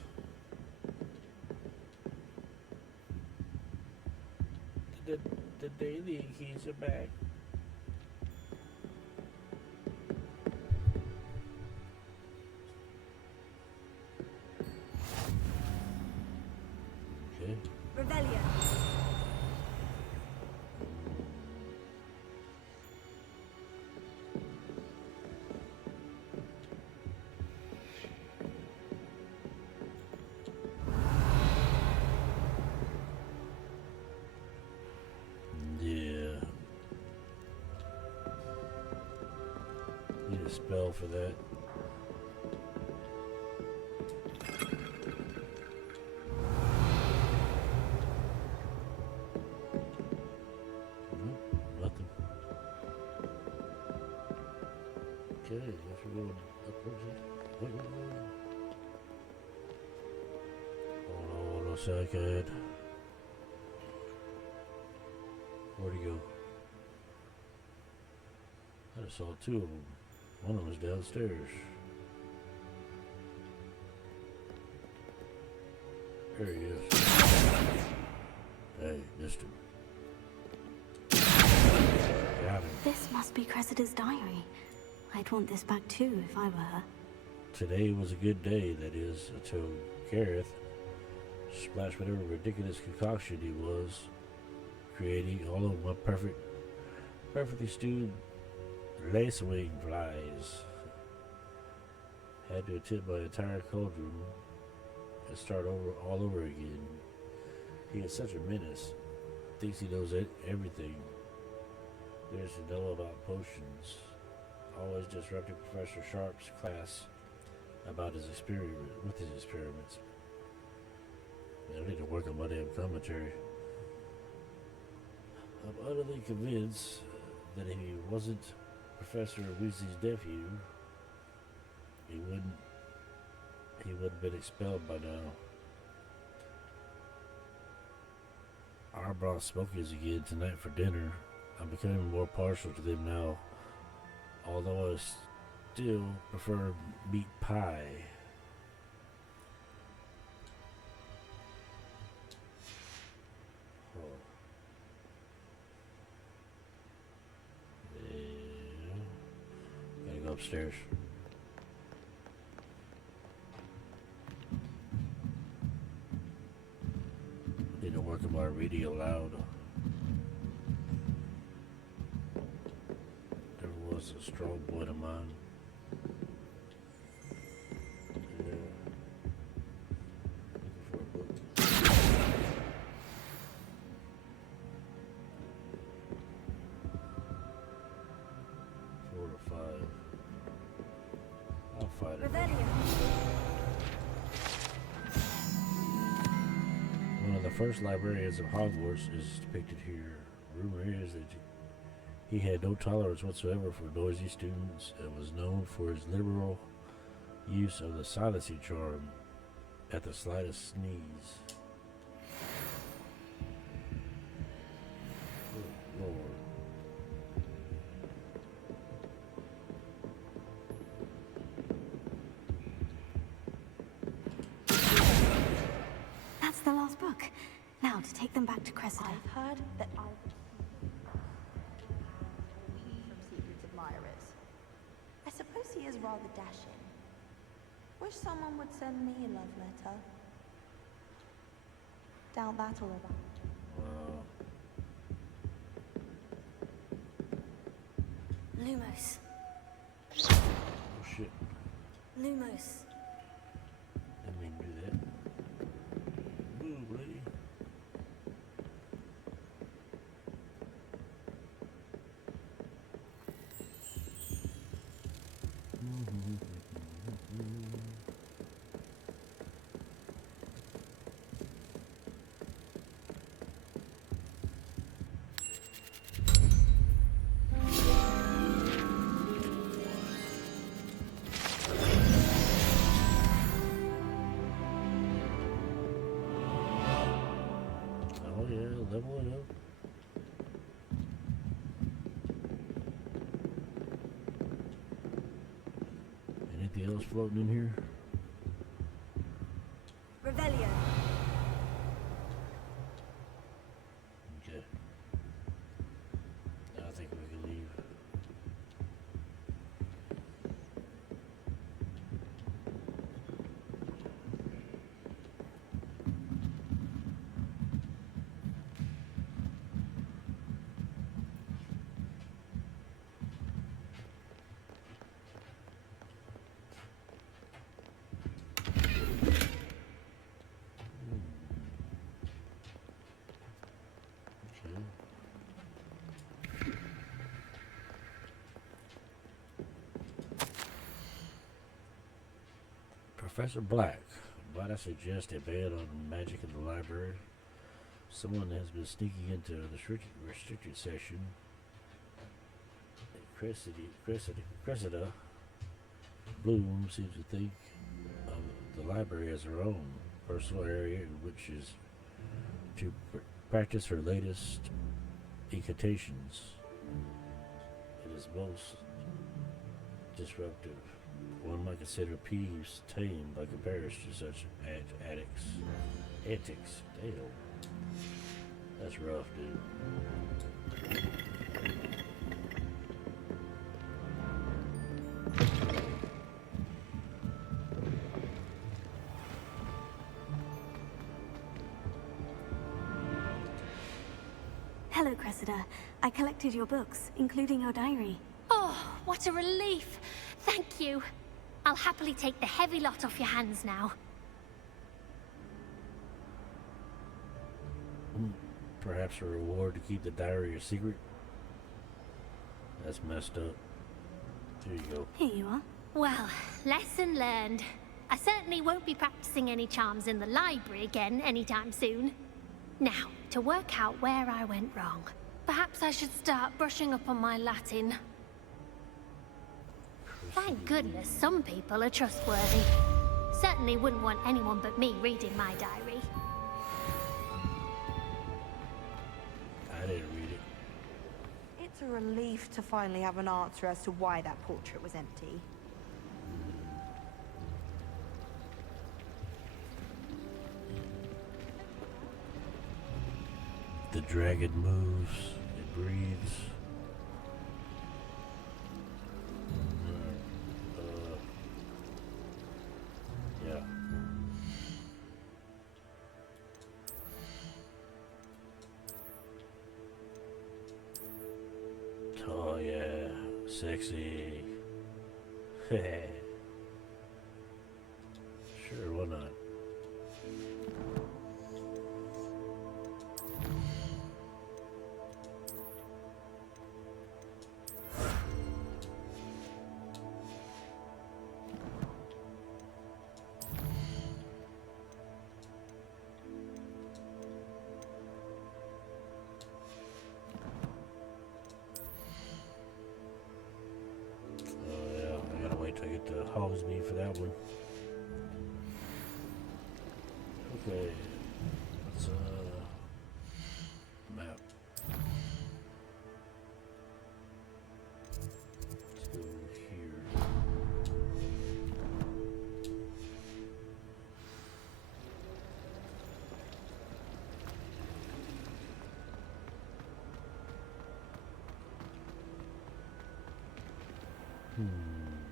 The daily keys are back. Okay. Revelio. Yeah. Need a spell for that. Nothing. Okay, guess we're going upwards. Wait. Hold on a second. Where'd he go? I just saw 2 of them. One of them was downstairs. There he is. Hey, missed him. Got him. This must be Cressida's diary. I'd want this back too if I were her. Today was a good day, that is, until Gareth splashed whatever ridiculous concoction he was creating all of my perfectly stewed lacewing flies. Had to attempt my entire cauldron and start all over again. He is such a menace. Thinks he knows everything there is to know about potions. Always disrupting Professor Sharp's class about his experiments. Man, I need to work on my damn commentary. I'm utterly convinced that if he wasn't Professor Weasley's nephew, he wouldn't have been expelled by now. I brought Smokies again tonight for dinner. I'm becoming more partial to them now, although I still prefer meat pie. Gotta go upstairs. Need to work on my reading aloud. There was a strong point of mine. Yeah. Looking for a book. 4 to 5. I'll fight it. One of the first librarians of Hogwarts is depicted here. Rumor is that He had no tolerance whatsoever for noisy students and was known for his liberal use of the silencing charm at the slightest sneeze. Oh, Lord. That's the last book. Now to take them back to Cressida. I've heard that I've from Secret's admirers. I suppose he is rather dashing. Wish someone would send me a love letter. Doubt that'll arrive. Lumos. Oh shit. Lumos. Didn't mean to do that. Move, lady. Oh yeah, leveling up. Anything else floating in here? Revelio. Okay. Now I think we can leave. Professor Black, might I suggest a ban on magic in the library? Someone has been sneaking into the restricted section. Cressida Bloom seems to think of the library as her own personal area in which is to practice her latest incantations. It is most disruptive. One might consider Peeves tame by comparison to such antics. Damn. That's rough, dude. Hello, Cressida. I collected your books, including your diary. Oh, what a relief. Thank you. I'll happily take the heavy lot off your hands now. Perhaps a reward to keep the diary a secret? That's messed up. Here you go. Here you are. Well, lesson learned. I certainly won't be practicing any charms in the library again anytime soon. Now, to work out where I went wrong. Perhaps I should start brushing up on my Latin. Thank goodness some people are trustworthy. Certainly wouldn't want anyone but me reading my diary. I didn't read it. It's a relief to finally have an answer as to why that portrait was empty. The dragon moves. It breathes. Yeah. Oh yeah, sexy. Sure, why not? get the Hogsmeade for that one. Okay, let's map. Let's go here.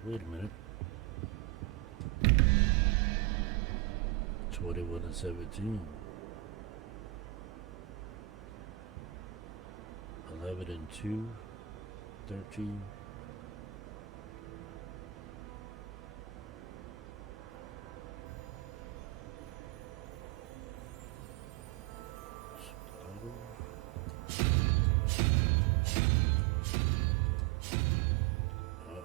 Wait a minute. 21 and 17. 11 and 2. 13. Uh,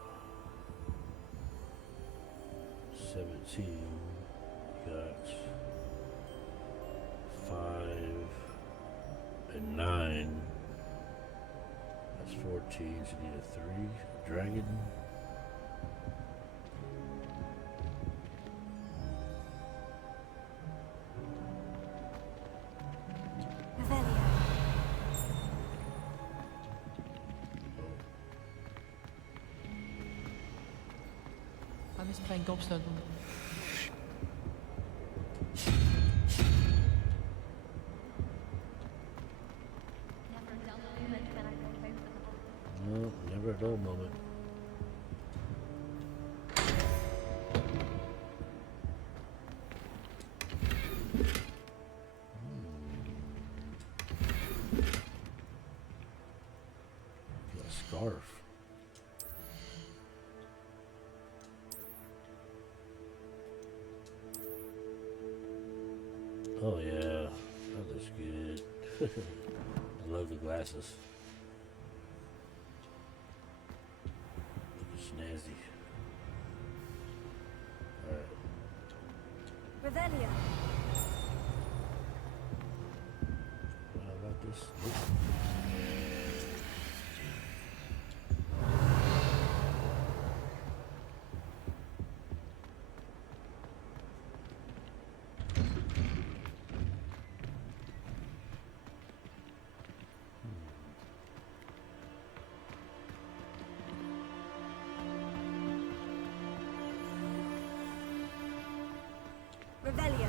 17. Got 5 and 9. That's 14. So you need a 3. A dragon. I miss playing gobstone. No, never a dull moment. Got a scarf. Oh yeah, that looks good. I love the glasses. Snazzy. Alright. Revelio. How about this? Nope. Revelio.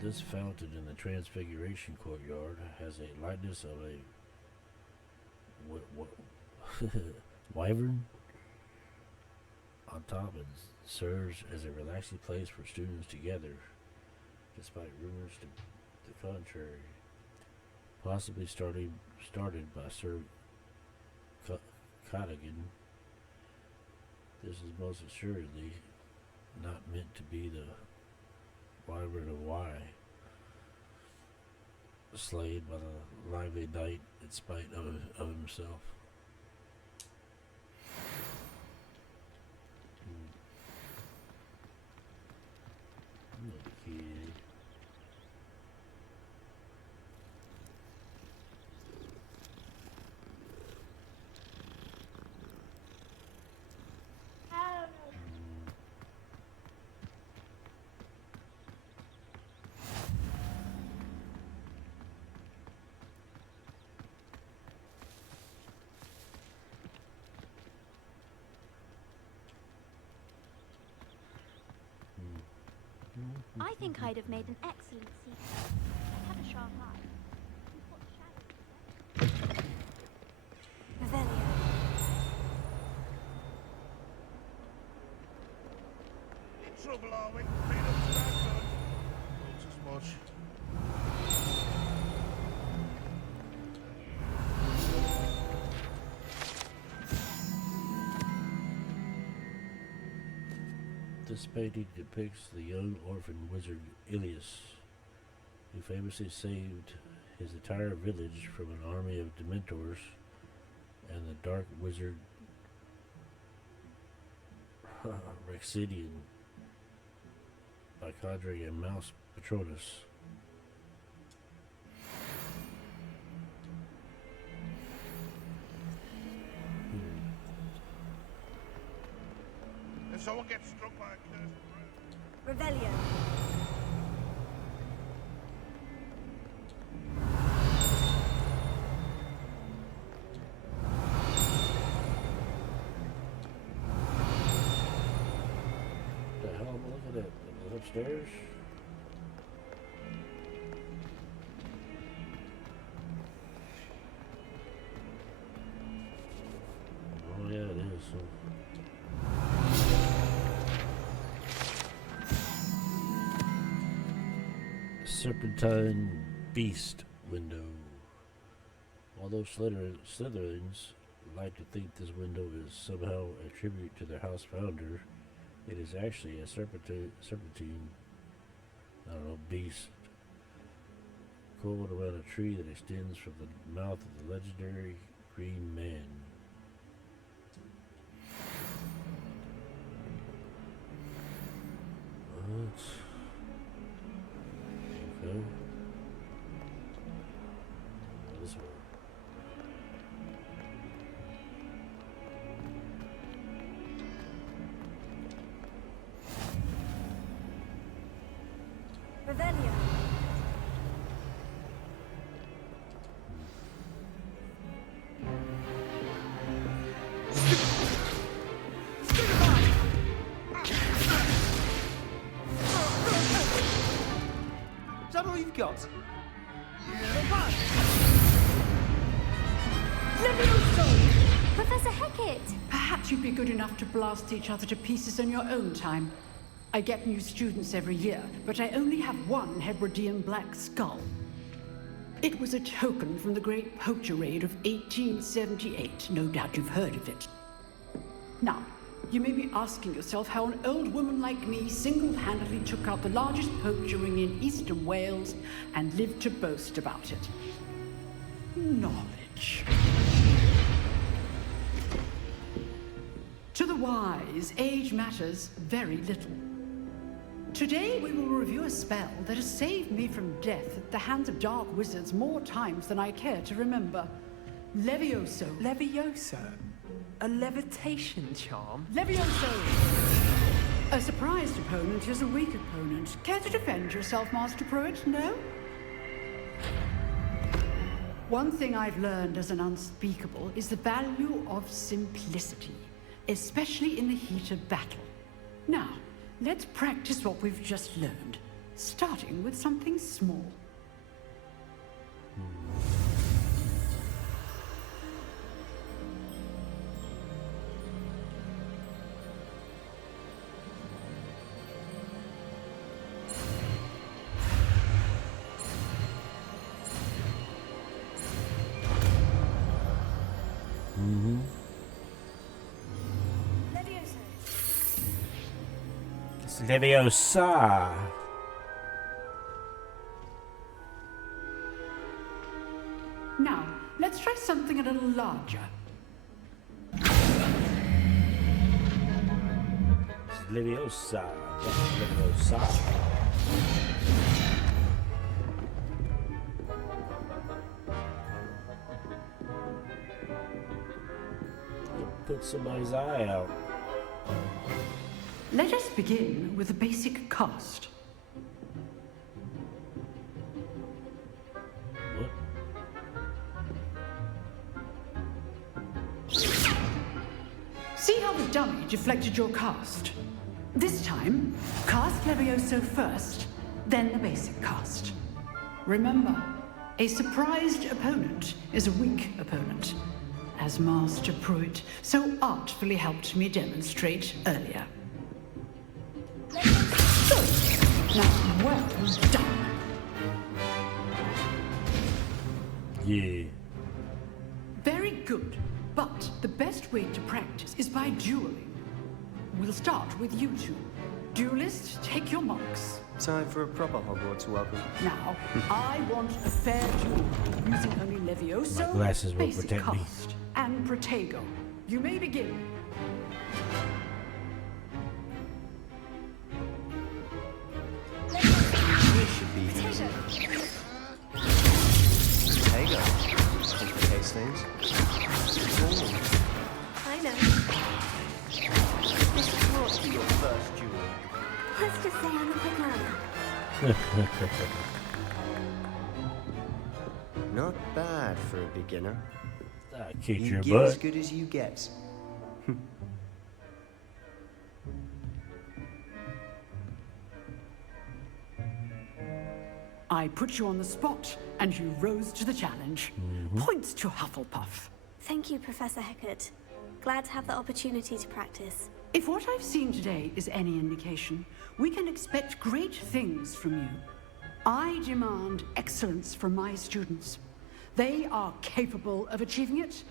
This fountain in the Transfiguration courtyard has a likeness of a wyvern on top and serves as a relaxing place for students to gather, despite rumors to the contrary. Possibly started by Sir Cadogan. This is most assuredly not meant to be the wyvern of slain by the lively knight in spite of himself. Okay. I think I'd have made an excellent seeker. I have a sharp eye. Revelio. In trouble, are we? Been up to that good? Not as much. This painting depicts the young orphan wizard Ilias, who famously saved his entire village from an army of Dementors and the dark wizard Rexidian by conjuring a mouse Patronus. someone gets struck by a cursed Revelio. The hell am I looking at? It was upstairs? Oh yeah, it is. Serpentine Beast window. Although Slytherins like to think this window is somehow a tribute to their house founder, it is actually a serpentine, I don't know, beast coiled around a tree that extends from the mouth of the legendary Green Man. What? Okay. This one. Revelio. Is that all you've got? Professor Hecat! Perhaps you'd be good enough to blast each other to pieces in your own time. I get new students every year, but I only have one Hebridean black skull. It was a token from the Great Poacher Raid of 1878. No doubt you've heard of it. Now, you may be asking yourself how an old woman like me single-handedly took out the largest poacher ring in eastern Wales and lived to boast about it. Knowledge. To the wise, age matters very little. Today we will review a spell that has saved me from death at the hands of dark wizards more times than I care to remember. Levioso. Levioso? A levitation charm? Levioso! A surprised opponent is a weak opponent. Care to defend yourself, Master Pruitt? No? One thing I've learned as an unspeakable is the value of simplicity, especially in the heat of battle. Now, let's practice what we've just learned, starting with something small. It's Leviosa. Now, let's try something a little larger. It's Leviosa. That's Leviosa. Put somebody's eye out. Let us begin with a basic cast. What? See how the dummy deflected your cast? This time, cast Levioso first, then the basic cast. Remember, a surprised opponent is a weak opponent, as Master Pruitt so artfully helped me demonstrate earlier. Now, well done. Yeah. Very good. But the best way to practice is by dueling. We'll start with you two. Duelists, take your marks. Time for a proper Hogwarts welcome. Now, I want a fair duel using only Levioso, My glasses will basic protect me. cast, and Protego. You may begin. It should be easy. There you go. Complicates things. I know. This is brought to you Not bad for a beginner. Kick you your get butt. as good as you get. I put you on the spot, and you rose to the challenge. Points to Hufflepuff. Thank you, Professor Hecat. Glad to have the opportunity to practice. If what I've seen today is any indication, we can expect great things from you. I demand excellence from my students. They are capable of achieving it,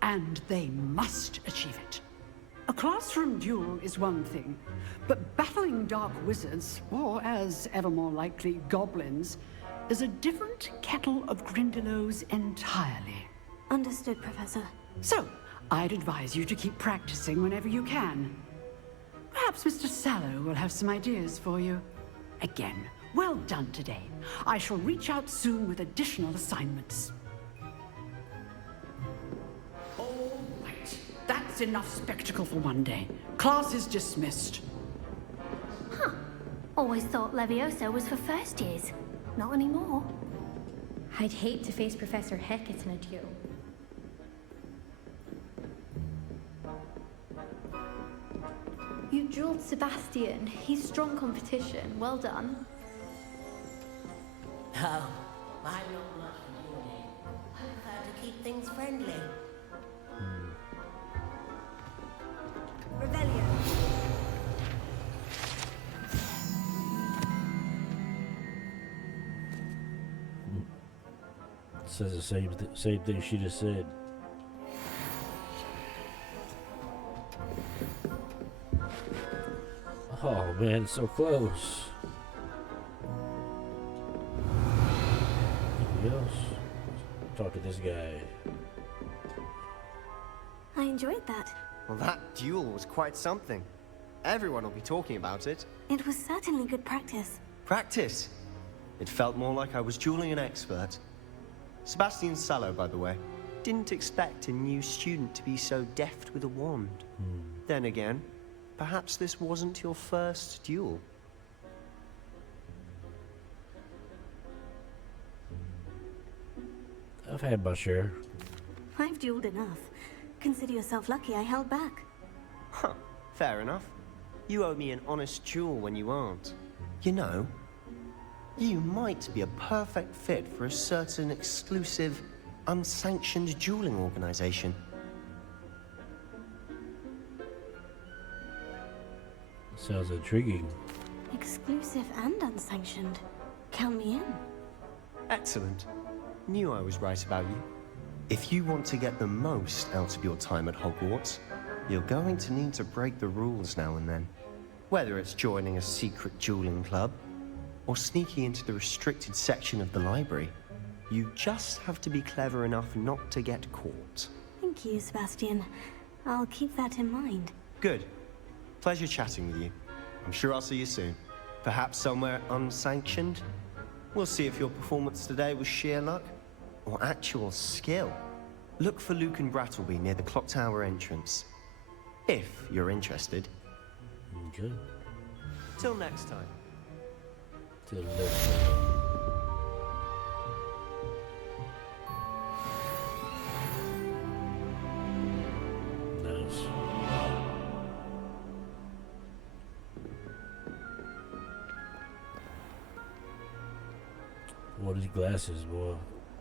and they must achieve it. A classroom duel is one thing, but battling dark wizards, or as ever more likely, goblins, is a different kettle of Grindylows entirely. Understood, Professor. So, I'd advise you to keep practicing whenever you can. Perhaps Mr. Sallow will have some ideas for you. Again, well done today. I shall reach out soon with additional assignments. All right, that's enough spectacle for one day. Class is dismissed. Huh. Always thought Levioso was for first years. Not anymore. I'd hate to face Professor Hecat in a duel. You dueled Sebastian. He's strong competition. Well done. Oh, I'm not much for dueling. I prefer to keep things friendly. Revelio. Says the same thing she just said. Oh man, so close. Anything else? Talk to this guy. I enjoyed that. Well, that duel was quite something. Everyone will be talking about it. It was certainly good practice. Practice? It felt more like I was dueling an expert. Sebastian Sallow, by the way. Didn't expect a new student to be so deft with a wand. Then again, perhaps this wasn't your first duel. I've had my share. I've dueled enough. Consider yourself lucky I held back. Huh, fair enough. You owe me an honest duel when you aren't. You know, you might be a perfect fit for a certain exclusive, unsanctioned dueling organization. Sounds intriguing. Exclusive and unsanctioned. Count me in. Excellent. Knew I was right about you. If you want to get the most out of your time at Hogwarts, you're going to need to break the rules now and then. Whether it's joining a secret dueling club, or sneaking into the restricted section of the library, you just have to be clever enough not to get caught. Thank you, Sebastian. I'll keep that in mind. Good. Pleasure chatting with you. I'm sure I'll see you soon. Perhaps somewhere unsanctioned? We'll see if your performance today was sheer luck or actual skill. Look for Luke and Brattleby near the clock tower entrance. If you're interested. Okay. Till next time. Till next time. Nice. What are these glasses, boy?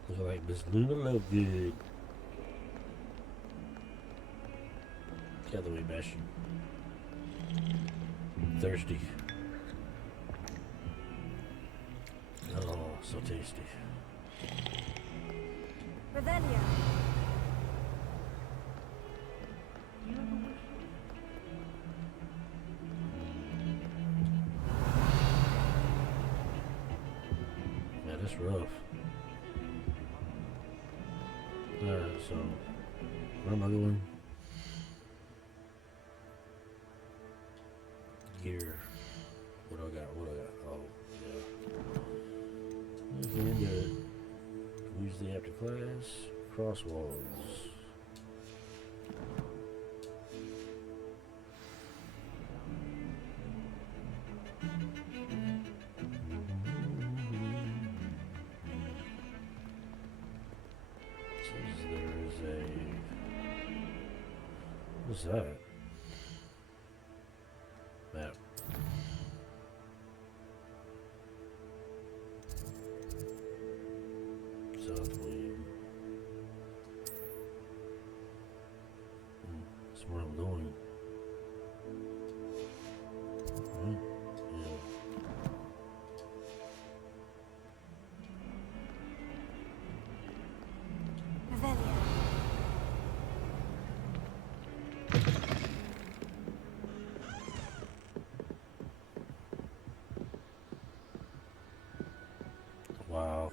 Look like Miss Luna Lovegood. Get out of the way, Bastion. Thirsty. Oh, so tasty. Revelio. Yeah, that's rough. Alright, so where am I going? Here. What do I got? What do I got? Oh, yeah. Nothing good. Usually after class, crosswalks. What's that? Map. South Wing. That's where I'm going. Right? Yeah. Revelio. Wow.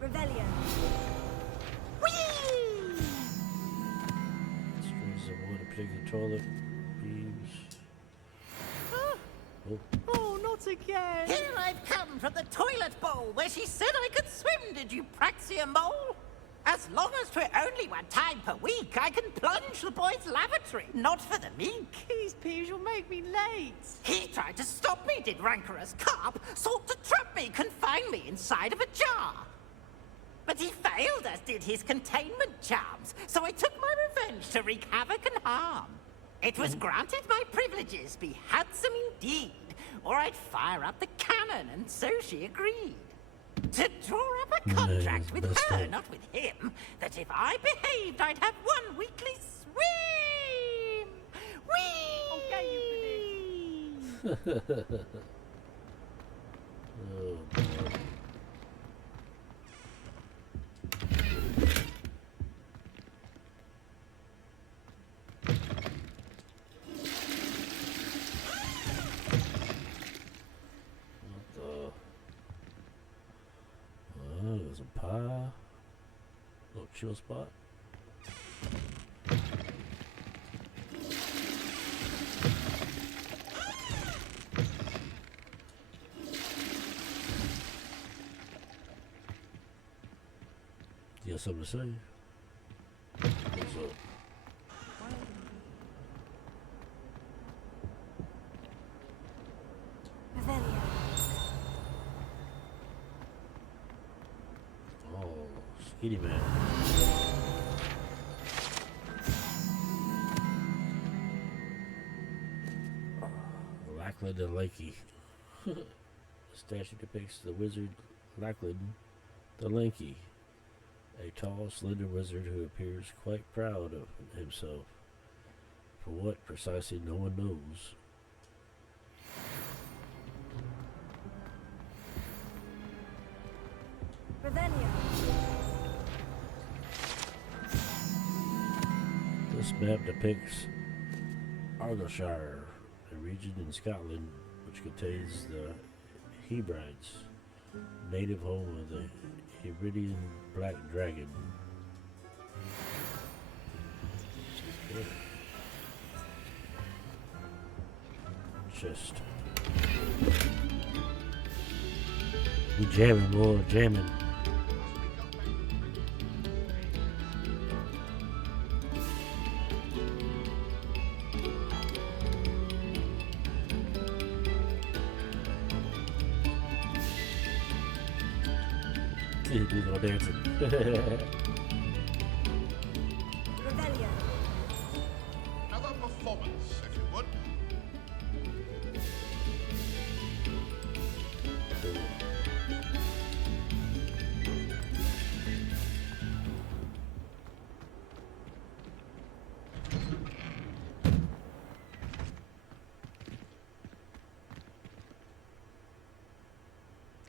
Revelio. Strings of wood, a particular toilet, beams. Oh. Oh, not again! Here I've come from the toilet bowl where she said I could swim, did you praxia mole? As long as 'twere only one time per week, I can plunge the boy's lavatory, not for the meek. These peas will make me late. He tried to stop me, did rancorous carp, sought to trap me, confine me inside of a jar. But he failed, as did his containment charms, so I took my revenge to wreak havoc and harm. It was granted my privileges be handsome indeed, or I'd fire up the cannon, and so she agreed. To draw up a contract with her, not with him, that if I behaved, I'd have one weekly swim! Whee! Okay, you finish. Oh, boy. There's a pie. Little chill spot. You got something to say? What's up? Revelio. Oh, skinny man. Lackland and Lanky. The statue depicts the wizard Lackland the Lanky, a tall, slender wizard who appears quite proud of himself. For what precisely, no one knows. Revelio. This map depicts Argyllshire, a region in Scotland which contains the Hebrides, native home of the Hebridean black dragon. Okay. Chest. We jamming, boy, jamming. Do no dancing. Revelio. Have a performance, if you would.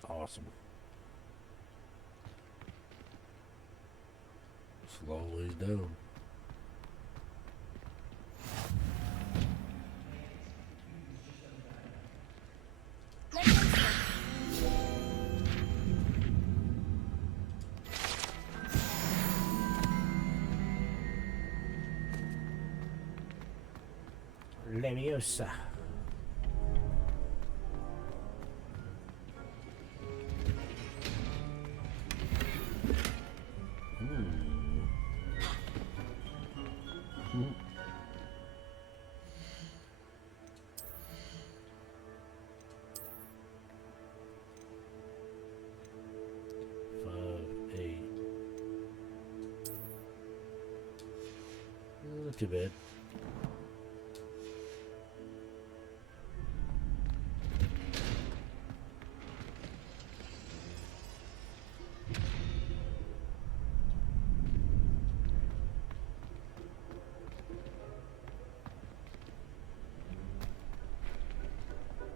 Awesome. It's a long ways down. Leviosa. too bad.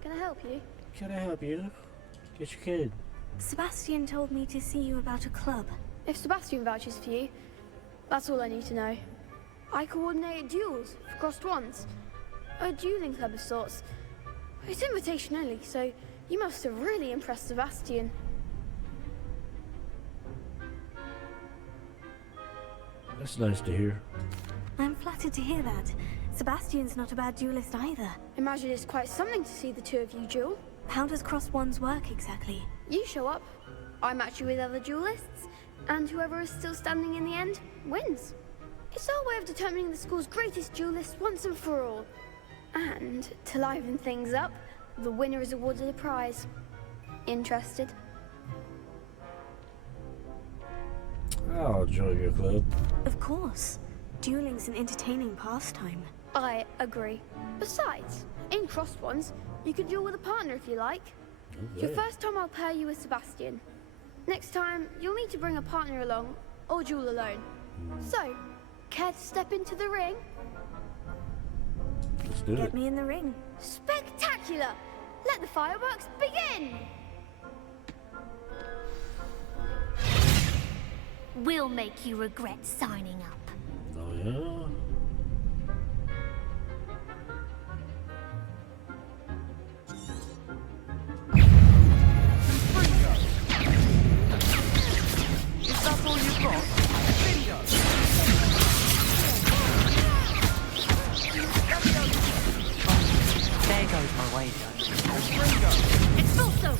Can I help you? Can I help you? Yes, you can. Sebastian told me to see you about a club. If Sebastian vouches for you, that's all I need to know. I coordinate duels for crossed wands. A dueling club of sorts. It's invitation only, so you must have really impressed Sebastian. That's nice to hear. I'm flattered to hear that. Sebastian's not a bad duelist either. Imagine it's quite something to see the two of you duel. How does crossed wands work exactly? You show up, I match you with other duelists, and whoever is still standing in the end wins. It's our way of determining the school's greatest duelist once and for all. And to liven things up, the winner is awarded a prize. Interested? I'll join your club. Of course. Dueling's an entertaining pastime. I agree. Besides, in crossed ones, you can duel with a partner if you like. Okay. Your first time I'll pair you with Sebastian. Next time, you'll need to bring a partner along, or duel alone. So, care to step into the ring? Let's do Get it. me in the ring. Spectacular! Let the fireworks begin! We'll make you regret signing up. Oh, yeah? Is that all you've got? Bingo! There goes my wager. It's also.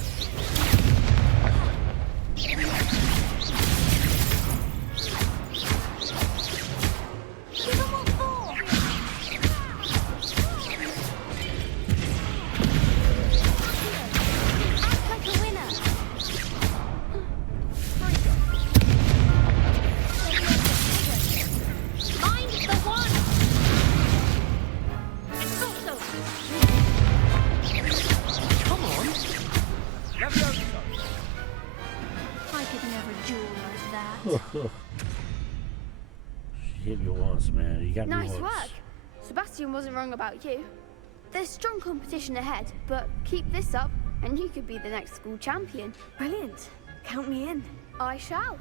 She hit me once, man. You got Nice me once. work. Sebastian wasn't wrong about you. There's strong competition ahead, but keep this up and you could be the next school champion. Brilliant. Count me in. I shall.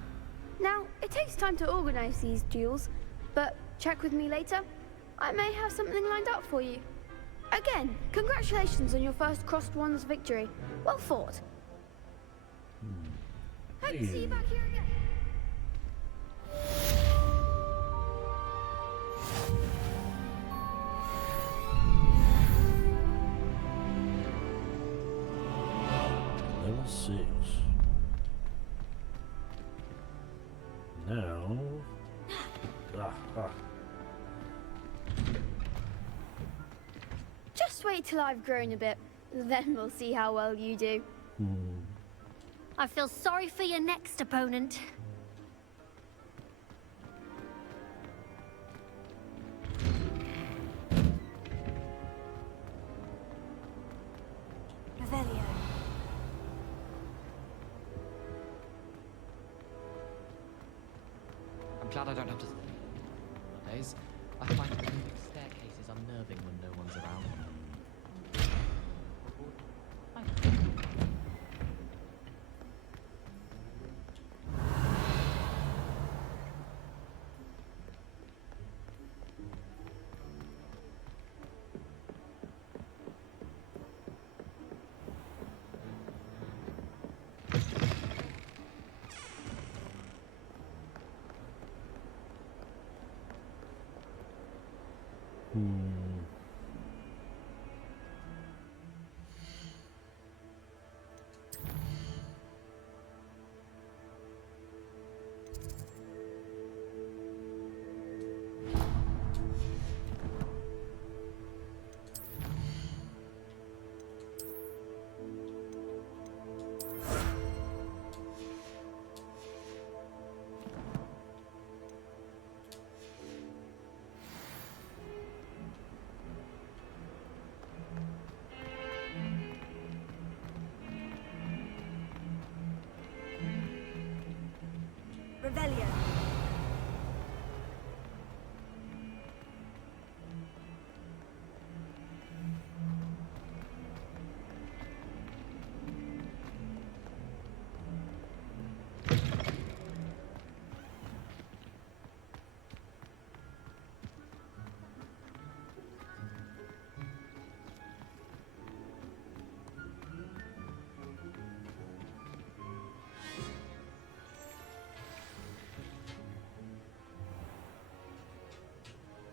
Now, it takes time to organize these duels, but check with me later. I may have something lined up for you. Again, congratulations on your first crossed wands victory. Well fought. Hope to see you back here again. Level 6. Now. Just wait till I've grown a bit, then we'll see how well you do. I feel sorry for your next opponent. Revelio. I'm glad I don't have to. Nowadays, I find moving staircases unnerving when no one's around.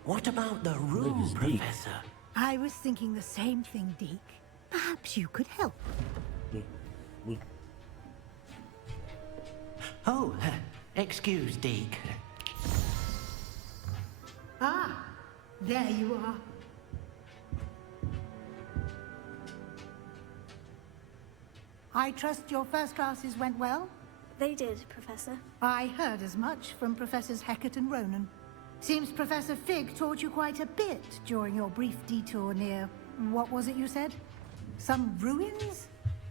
What about the room, is Deke. Professor? I was thinking the same thing, Deke. Perhaps you could help. Oh, excuse, Deke. Ah, there you are. I trust your first classes went well? They did, Professor. I heard as much from Professors Hecat and Ronan. Seems Professor Fig taught you quite a bit during your brief detour near... what was it you said? Some ruins?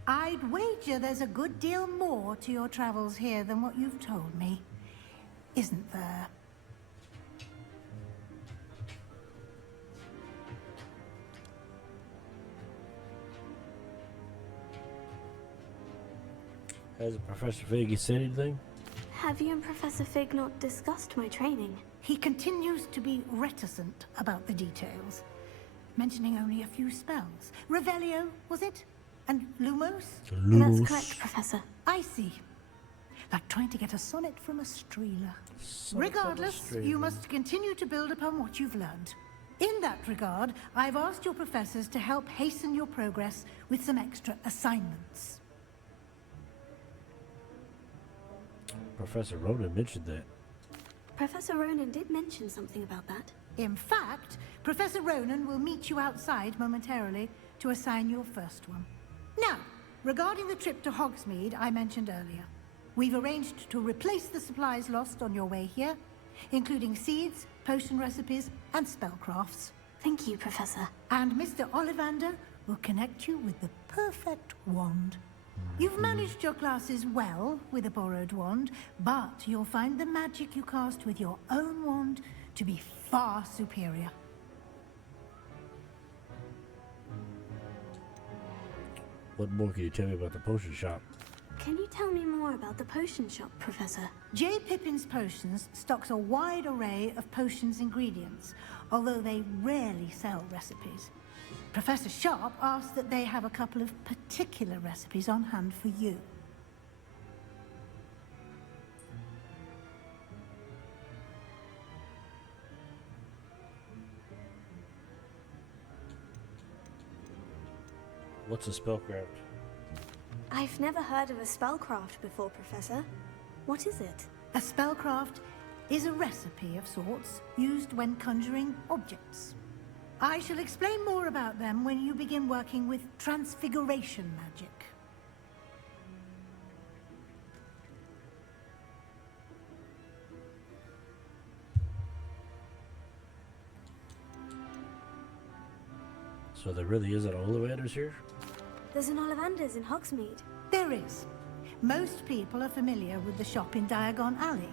I'd wager there's a good deal more to your travels here than what you've told me. Isn't there? Has Professor Fig said anything? Have you and Professor Fig not discussed my training? He continues to be reticent about the details, mentioning only a few spells. Revelio, was it? And Lumos? That's correct, Professor. I see. Like trying to get a sonnet from a streeler. Regardless, you must continue to build upon what you've learned. In that regard, I've asked your professors to help hasten your progress with some extra assignments. Professor Ronan mentioned that. Professor Ronan did mention something about that. In fact, Professor Ronan will meet you outside momentarily to assign your first one. Now, regarding the trip to Hogsmeade I mentioned earlier, we've arranged to replace the supplies lost on your way here, including seeds, potion recipes, and spellcrafts. Thank you, Professor. And Mr. Ollivander will connect you with the perfect wand. You've managed your classes well with a borrowed wand, but you'll find the magic you cast with your own wand to be far superior. What more can you tell me about the potion shop? Can you tell me more about the potion shop, Professor? J. Pippin's Potions stocks a wide array of potions ingredients, although they rarely sell recipes. Professor Sharp asked that they have a couple of particular recipes on hand for you. What's a spellcraft? I've never heard of a spellcraft before, Professor. What is it? A spellcraft is a recipe of sorts used when conjuring objects. I shall explain more about them when you begin working with transfiguration magic. So there really isn't Ollivanders here? There's an Ollivander's in Hogsmeade. There is. Most people are familiar with the shop in Diagon Alley.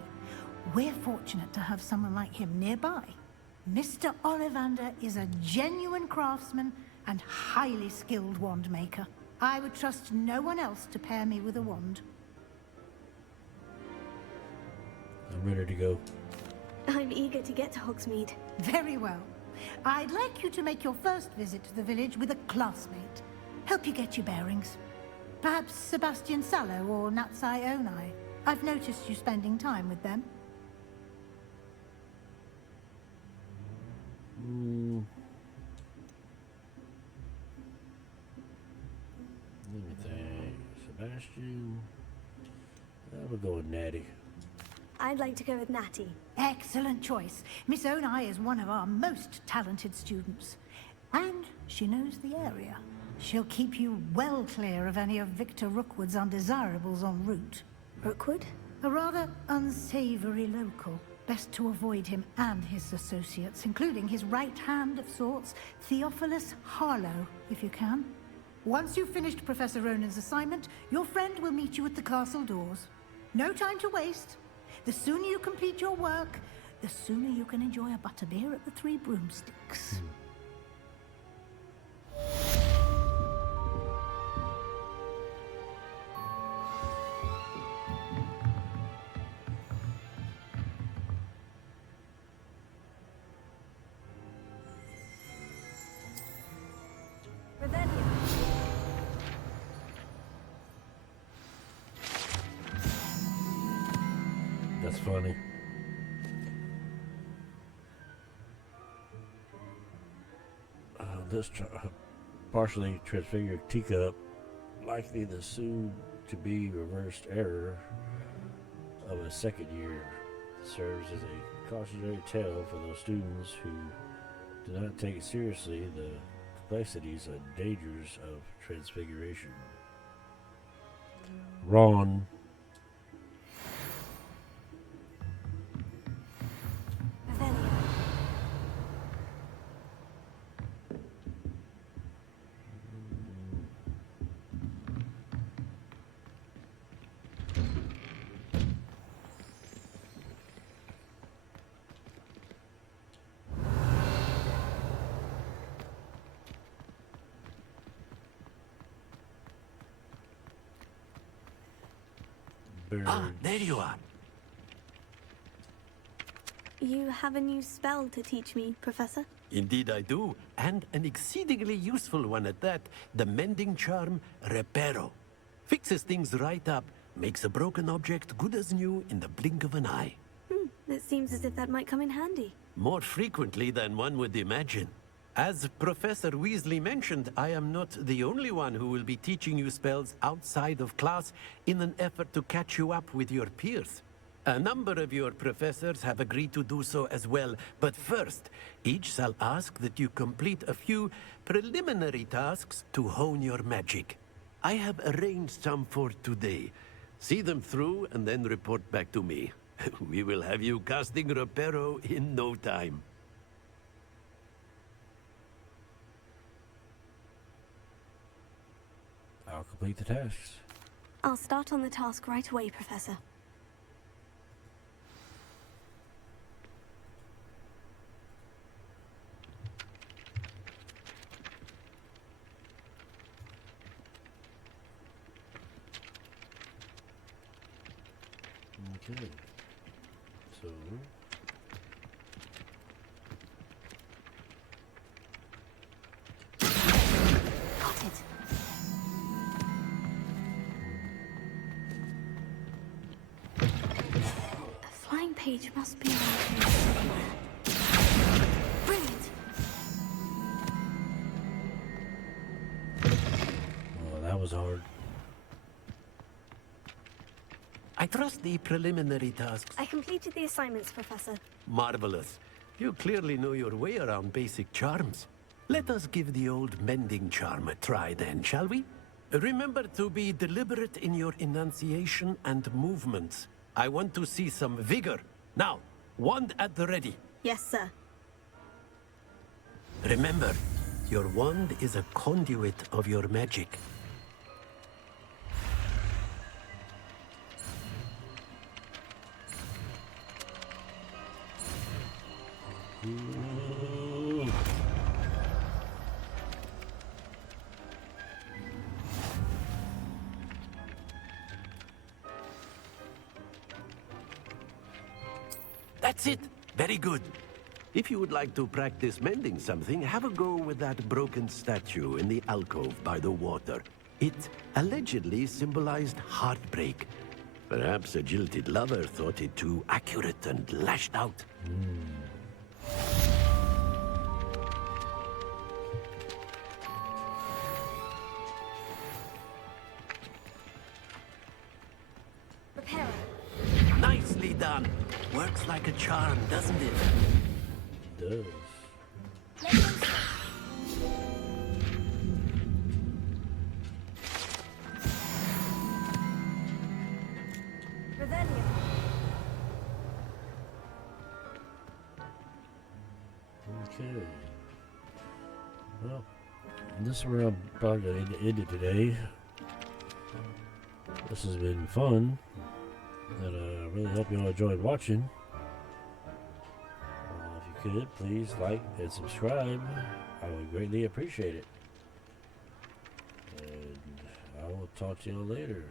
We're fortunate to have someone like him nearby. Mr. Ollivander is a genuine craftsman and highly skilled wand maker. I would trust no one else to pair me with a wand. I'm ready to go. I'm eager to get to Hogsmeade. Very well. I'd like you to make your first visit to the village with a classmate. Help you get your bearings. Perhaps Sebastian Sallow or Natsai Onai. I've noticed you spending time with them. Let me think. Sebastian. I would go with Natty. I'd like to go with Natty. Excellent choice. Miss Onai is one of our most talented students. And she knows the area. She'll keep you well clear of any of Victor Rookwood's undesirables en route. Rookwood? A rather unsavory local. Best to avoid him and his associates, including his right hand of sorts, Theophilus Harlow, if you can. Once you've finished Professor Ronan's assignment, your friend will meet you at the castle doors. No time to waste. The sooner you complete your work, the sooner you can enjoy a butterbeer at the Three Broomsticks. That's funny. this partially transfigured teacup, likely the soon-to-be reversed error of a second year, serves as a cautionary tale for those students who do not take seriously the complexities and dangers of transfiguration. Ron. Ah, there you are. You have a new spell to teach me, Professor? Indeed I do, and an exceedingly useful one at that. The mending charm, Reparo. Fixes things right up, makes a broken object good as new in the blink of an eye. It seems as if that might come in handy. More frequently than one would imagine. As Professor Weasley mentioned, I am not the only one who will be teaching you spells outside of class in an effort to catch you up with your peers. A number of your professors have agreed to do so as well, but first, each shall ask that you complete a few preliminary tasks to hone your magic. I have arranged some for today. See them through and then report back to me. We will have you casting Reparo in no time. I'll complete the tasks. I'll start on the task right away, Professor. Okay. So... Got it. A flying page must be around here somewhere. Brilliant! Oh, that was hard. I trust the preliminary tasks. I completed the assignments, Professor. Marvelous. You clearly know your way around basic charms. Let us give the old mending charm a try then, shall we? Remember to be deliberate in your enunciation and movements. I want to see some vigor. Now, wand at the ready. Yes, sir. Remember, your wand is a conduit of your magic. That's it. Very good. If you would like to practice mending something, have a go with that broken statue in the alcove by the water. It allegedly symbolized heartbreak. Perhaps a jilted lover thought it too accurate and lashed out. Nicely done. Works like a charm, doesn't it? It does. Okay. Well, this is where I'm probably going to end it today. This has been fun, and I really hope you all enjoyed watching. If you could, please like and subscribe. I would greatly appreciate it. And I will talk to you all later.